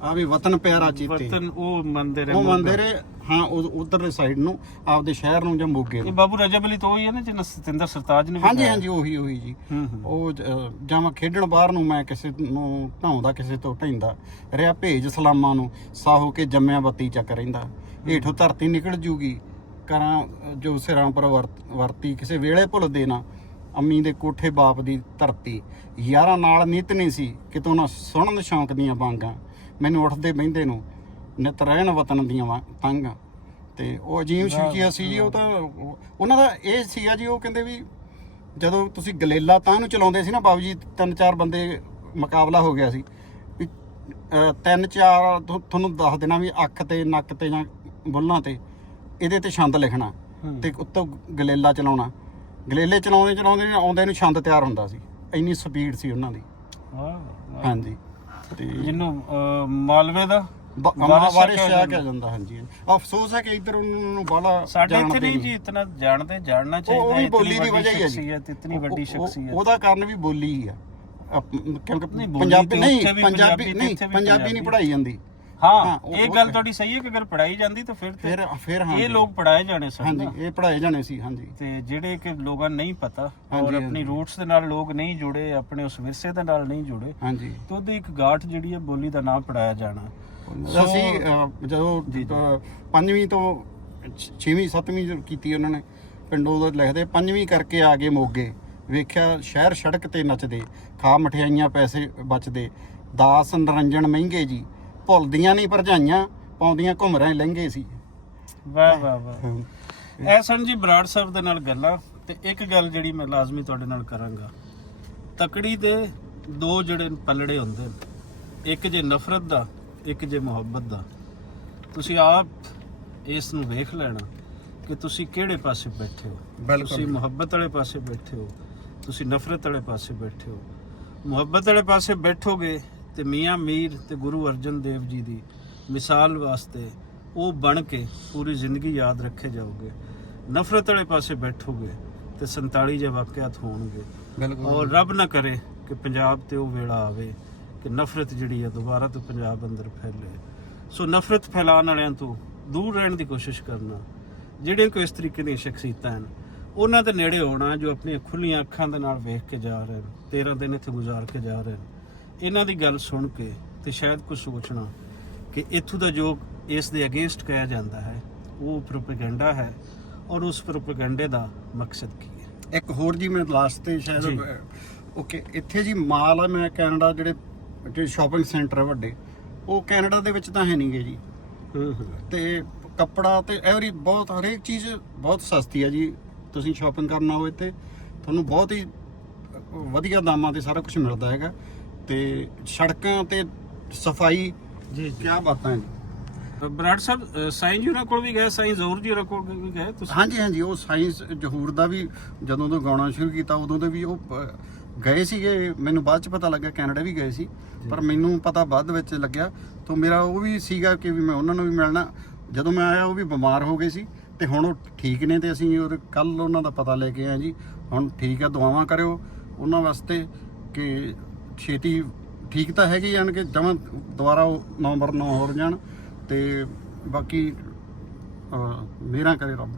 ਆ ਵੀ ਵਤਨ ਪਿਆਰਾ ਚੀਤੇ ਉਹ ਮੰਨਦੇ ਰਹੇ ਹਾਂ, ਉਧਰਲੇ ਸਾਈਡ ਨੂੰ ਆਪਦੇ ਸ਼ਹਿਰ ਨੂੰ ਜਾਂ ਮੋਗੇ ਨੂੰ। ਬਾਬੂ ਰਜਬ ਅਲੀ ਤੋਂ ਹੀ ਹੈ ਨਾ ਜਿਹਨਾਂ ਸਤਿੰਦਰ ਸਰਤਾਜ ਨੇ? ਹਾਂਜੀ ਉਹੀ ਜੀ। ਉਹ ਜਾਂ ਮੈਂ ਖੇਡਣ ਬਾਹਰ ਨੂੰ ਮੈਂ ਕਿਸੇ ਨੂੰ ਢਾਉਂਦਾ, ਕਿਸੇ ਤੋਂ ਢੈਂਦਾ ਰਿਹਾ, ਭੇਜ ਸਲਾਮਾਂ ਨੂੰ ਸਾਹੋ ਕੇ ਜੰਮਿਆ ਬੱਤੀ ਚੱਕ ਰਹਿੰਦਾ, ਹੇਠੋਂ ਧਰਤੀ ਨਿਕਲ ਜੂਗੀ ਕਰਾਂ ਜੋ ਸਿਰਾਂ ਪਰ ਵਰਤੀ, ਕਿਸੇ ਵੇਲੇ ਭੁੱਲਦੇ ਨਾ ਅੰਮੀ ਦੇ ਕੋਠੇ ਬਾਪ ਦੀ ਧਰਤੀ। ਯਾਰਾਂ ਨਾਲ ਨਿਤ ਨਹੀਂ ਸੀ ਕਿਤੋਂ ਨਾ ਸੁਣਨ ਸ਼ੌਂਕ ਦੀਆਂ ਵਾਂਗਾਂ, ਮੈਨੂੰ ਉੱਠਦੇ ਬਹਿੰਦੇ ਨੂੰ ਨਿਤ ਰਹਿਣ ਵਤਨ ਦੀਆਂ ਤਾਂਗਾਂ। ਤੇ ਉਹ ਅਜੀਮ ਸ਼ਖਸੀਅਤ ਸੀ ਜੀ। ਉਹ ਤਾਂ ਉਹਨਾਂ ਦਾ ਇਹ ਸੀਗਾ ਜੀ, ਉਹ ਕਹਿੰਦੇ ਵੀ ਜਦੋਂ ਤੁਸੀਂ ਗਲੇਲਾ ਤਾਂ ਨੂੰ ਚਲਾਉਂਦੇ ਸੀ ਨਾ ਬਾਬੂ ਜੀ, 3-4 ਬੰਦੇ ਮੁਕਾਬਲਾ ਹੋ ਗਿਆ ਸੀ ਵੀ 3-4 ਤੁਹਾਨੂੰ ਦੱਸ ਦੇਣਾ ਵੀ ਅੱਖ ਤੇ ਨੱਕ ਤੇ ਜਾਂ ਬੁੱਲਾਂ ਤੇ ਇਹਦੇ ਤੇ ਛੰਦ ਲਿਖਣਾ ਤੇ ਉੱਤੋਂ ਗਲੇਲਾ ਚਲਾਉਣਾ। ਗਲੇਲੇ ਚਲਾਉਂਦੇ ਆਉਂਦੇ ਨੂੰ ਛੰਦ ਤਿਆਰ ਹੁੰਦਾ ਸੀ, ਇੰਨੀ ਸਪੀਡ ਸੀ ਉਹਨਾਂ ਦੀ। ਹਾਂਜੀ, ਤੇ ਜਿਹਨੂੰ ਮਾਲਵੇ ਦਾ ਵਾਰਿਸ ਸ਼ਾਹ ਕਿਹਾ ਜਾਂਦਾ। ਹਾਂਜੀ, ਅਫਸੋਸ ਹੈ ਕਿ ਇੱਧਰ ਉਹਨੂੰ ਬਾਹਲਾ ਸਾਡੇ ਇੱਥੇ ਨਹੀਂ ਜੀ ਇਤਨਾ ਜਾਣਦੇ, ਜਾਣਨਾ ਚਾਹੀਦਾ। ਉਹ ਵੀ ਬੋਲੀ ਦੀ ਵਜ੍ਹਾ ਹੀ ਹੈ ਜੀ, ਇਤਨੀ ਵੱਡੀ ਸ਼ਖਸੀਅਤ। ਉਹਦਾ ਕਾਰਨ ਵੀ ਬੋਲੀ ਹੀ ਆ, ਕਿਉਂਕਿ ਪੰਜਾਬੀ ਨਹੀਂ ਪੜ੍ਹਾਈ ਜਾਂਦੀ। ਹਾਂ, ਇਹ ਗੱਲ ਤੁਹਾਡੀ ਸਹੀ ਹੈ ਕਿ ਅਗਰ ਪੜਾਈ ਜਾਂਦੀ ਤਾਂ ਫਿਰ ਇਹ ਲੋਕ ਪੜਾਏ ਜਾਣੇ ਸਨ। ਹਾਂਜੀ, ਇਹ ਪੜਾਏ ਜਾਣੇ ਸੀ। ਹਾਂਜੀ, ਤੇ ਜਿਹੜੇ ਕਿ ਲੋਕਾਂ ਨੂੰ ਨਹੀਂ ਪਤਾ ਔਰ ਆਪਣੀ ਰੂਟਸ ਦੇ ਨਾਲ ਲੋਕ ਨਹੀਂ ਜੁੜੇ, ਆਪਣੇ ਉਸ ਵਿਰਸੇ ਦੇ ਨਾਲ ਨਹੀਂ ਜੁੜੇ, ਹਾਂਜੀ, ਤੇ ਉਹਦੀ ਇੱਕ ਗਾਠ ਜਿਹੜੀ ਹੈ ਬੋਲੀ ਦਾ ਨਾਮ ਪੜਾਇਆ ਜਾਣਾ। ਅਸੀਂ ਜਦੋਂ 5ਵੀਂ ਤੋਂ 6ਵੀਂ 7ਵੀਂ ਕੀਤੀ ਉਹਨਾਂ ਨੇ, ਪਿੰਡੋਂ ਦਾ ਲਿਖਦੇ 5ਵੀਂ ਕਰਕੇ ਆ ਗਏ ਮੋਗੇ, ਵੇਖਿਆ ਸ਼ਹਿਰ ਸੜਕ ਤੇ ਨੱਚਦੇ, ਖਾ ਮਠਿਆਈਆਂ ਪੈਸੇ ਬਚਦੇ, ਦਾਸ ਨਰੰਜਨ ਮਹਿੰਗੇ ਜੀ, ਭੁੱਲਦੀਆਂ ਨਹੀਂ ਭਰਜਾਈਆਂ, ਪਾਉਂਦੀਆਂ ਘੁੰਮ ਰਹੇ ਲਹਿੰਗੇ ਸੀ। ਵਾਹ ਵਾਹ ਵਾਹ। ਐ ਸਨ ਜੀ ਬਰਾੜ ਸਾਹਿਬ ਦੇ ਨਾਲ ਗੱਲਾਂ। ਤੇ ਇੱਕ ਗੱਲ ਜਿਹੜੀ ਮੈਂ ਲਾਜ਼ਮੀ ਤੁਹਾਡੇ ਨਾਲ ਕਰਾਂਗਾ, ਤਕੜੀ ਦੇ ਦੋ ਜਿਹੜੇ ਪਲੜੇ ਹੁੰਦੇ ਨੇ, ਇੱਕ ਜੇ ਨਫ਼ਰਤ ਦਾ, ਇੱਕ ਜੇ ਮੁਹੱਬਤ ਦਾ। ਤੁਸੀਂ ਆਪ ਇਸ ਨੂੰ ਵੇਖ ਲੈਣਾ ਕਿ ਤੁਸੀਂ ਕਿਹੜੇ ਪਾਸੇ ਬੈਠੇ ਹੋ। ਤੁਸੀਂ ਮੁਹੱਬਤ ਵਾਲੇ ਪਾਸੇ ਬੈਠੇ ਹੋ, ਤੁਸੀਂ ਨਫ਼ਰਤ ਵਾਲੇ ਪਾਸੇ ਬੈਠੇ ਹੋ। ਮੁਹੱਬਤ ਵਾਲੇ ਪਾਸੇ ਬੈਠੋਗੇ ਤੇ ਮੀਆਂ ਮੀਰ ਤੇ ਗੁਰੂ ਅਰਜਨ ਦੇਵ ਜੀ ਦੀ ਮਿਸਾਲ ਵਾਸਤੇ ਉਹ ਬਣ ਕੇ ਪੂਰੀ ਜ਼ਿੰਦਗੀ ਯਾਦ ਰੱਖੇ ਜਾਓਗੇ। ਨਫ਼ਰਤ ਵਾਲੇ ਪਾਸੇ ਬੈਠੋਗੇ ਤੇ 47 ਜੇ ਵਾਕਿਆਤ ਹੋਣਗੇ। ਔਰ ਰੱਬ ਨਾ ਕਰੇ ਕਿ ਪੰਜਾਬ ਤੇ ਉਹ ਵੇਲਾ ਆਵੇ ਕਿ ਨਫ਼ਰਤ ਜਿਹੜੀ ਹੈ ਦੁਬਾਰਾ ਤੋਂ ਪੰਜਾਬ ਅੰਦਰ ਫੈਲੇ। ਸੋ ਨਫ਼ਰਤ ਫੈਲਾਉਣ ਵਾਲਿਆਂ ਤੋਂ ਦੂਰ ਰਹਿਣ ਦੀ ਕੋਸ਼ਿਸ਼ ਕਰਨਾ। ਜਿਹੜੇ ਕੋਈ ਇਸ ਤਰੀਕੇ ਦੀਆਂ ਸ਼ਖਸੀਅਤਾਂ ਹਨ ਉਹਨਾਂ ਦੇ ਨੇੜੇ ਹੋਣਾ, ਜੋ ਆਪਣੀਆਂ ਖੁੱਲੀਆਂ ਅੱਖਾਂ ਦੇ ਨਾਲ ਵੇਖ ਕੇ ਜਾ ਰਹੇ ਨੇ, 13 ਦਿਨ ਇੱਥੇ ਗੁਜ਼ਾਰ ਕੇ ਜਾ ਰਹੇ ਨੇ। ਇਹਨਾਂ ਦੀ ਗੱਲ ਸੁਣ ਕੇ ਤੇ ਸ਼ਾਇਦ ਕੁਝ ਸੋਚਣਾ ਕਿ ਇੱਥੋਂ ਦਾ ਜੋ ਇਸ ਦੇ ਅਗੇਂਸਟ ਕਿਹਾ ਜਾਂਦਾ ਹੈ ਉਹ ਪ੍ਰੋਪੇਗੈਂਡਾ ਹੈ, ਔਰ ਉਸ ਪ੍ਰੋਪੇਗੈਂਡੇ ਦਾ ਮਕਸਦ ਕੀ ਹੈ। ਇੱਕ ਹੋਰ ਜੀ ਮੈਂ ਲਾਸਟ ਤੇ ਸ਼ਾਇਦ ਓਕੇ, ਇੱਥੇ ਜੀ ਮਾਲ ਆ, ਮੈਂ ਕੈਨੇਡਾ ਜਿਹੜੇ ਸ਼ਾਪਿੰਗ ਸੈਂਟਰ ਹੈ ਵੱਡੇ, ਉਹ ਕੈਨੇਡਾ ਦੇ ਵਿੱਚ ਤਾਂ ਹੈ ਨਹੀਂ ਗੇ ਜੀ। ਤੇ ਕੱਪੜਾ ਤੇ ਐਵਰੀ ਬਹੁਤ ਹਰੇਕ ਚੀਜ਼ ਬਹੁਤ ਸਸਤੀ ਹੈ ਜੀ। ਤੁਸੀਂ ਸ਼ਾਪਿੰਗ ਕਰਨਾ ਹੋਵੇ ਤੇ ਤੁਹਾਨੂੰ ਬਹੁਤ ਹੀ ਵਧੀਆ ਦਾਮਾਂ ਤੇ ਸਾਰਾ ਕੁਝ ਮਿਲਦਾ ਹੈਗਾ। ਤੇ ਸੜਕਾਂ ਤੇ ਸਫਾਈ ਜੀ ਕੀ ਬਾਤਾਂ ਜੀ। ਬਰਾੜ ਸਾਹਿਬ ਸਾਈਂ ਜੀ ਉਹਨਾਂ ਕੋਲ ਵੀ ਗਏ, ਸਾਈਂ ਜ਼ੋਰ ਜੀ ਉਹਨਾਂ ਕੋਲ ਵੀ ਗਏ ਤੁਸੀਂ? ਹਾਂਜੀ ਹਾਂਜੀ, ਉਹ ਸਾਇੰਸ ਜ਼ਹੂਰ ਦਾ ਵੀ ਜਦੋਂ ਤੋਂ ਗਾਉਣਾ ਸ਼ੁਰੂ ਕੀਤਾ ਉਦੋਂ ਦੇ ਵੀ ਉਹ ਗਏ ਸੀਗੇ। ਮੈਨੂੰ ਬਾਅਦ ਚ ਪਤਾ ਲੱਗਾ ਕੈਨੇਡਾ ਵੀ ਗਏ ਸੀ, ਪਰ ਮੈਨੂੰ ਪਤਾ ਬਾਅਦ ਵਿੱਚ ਲੱਗਿਆ। ਤਾਂ ਮੇਰਾ ਉਹ ਵੀ ਸੀਗਾ ਕਿ ਵੀ ਮੈਂ ਉਹਨਾਂ ਨੂੰ ਵੀ ਮਿਲਣਾ। ਜਦੋਂ ਮੈਂ ਆਇਆ ਉਹ ਵੀ ਬਿਮਾਰ ਹੋ ਗਏ ਸੀ ਤੇ ਹੁਣ ਉਹ ਠੀਕ ਨੇ ਤੇ ਅਸੀਂ ਉਹ ਕੱਲ ਉਹਨਾਂ ਦਾ ਪਤਾ ਲੈ ਕੇ ਆਏ ਜੀ। ਹੁਣ ਠੀਕ ਆ, ਦੁਆਵਾਂ ਕਰਿਓ ਉਹਨਾਂ ਵਾਸਤੇ ਕਿ ਛੇਤੀ ਠੀਕ ਤਾਂ ਹੈਗੇ ਜਾਣ ਕੇ ਜਮਾਂ ਦੁਬਾਰਾ ਉਹ ਨੰਬਰ 9 ਹੋ ਜਾਣ। ਤੇ ਬਾਕੀ ਮੇਰਾ ਕਰੇ ਰੱਬ।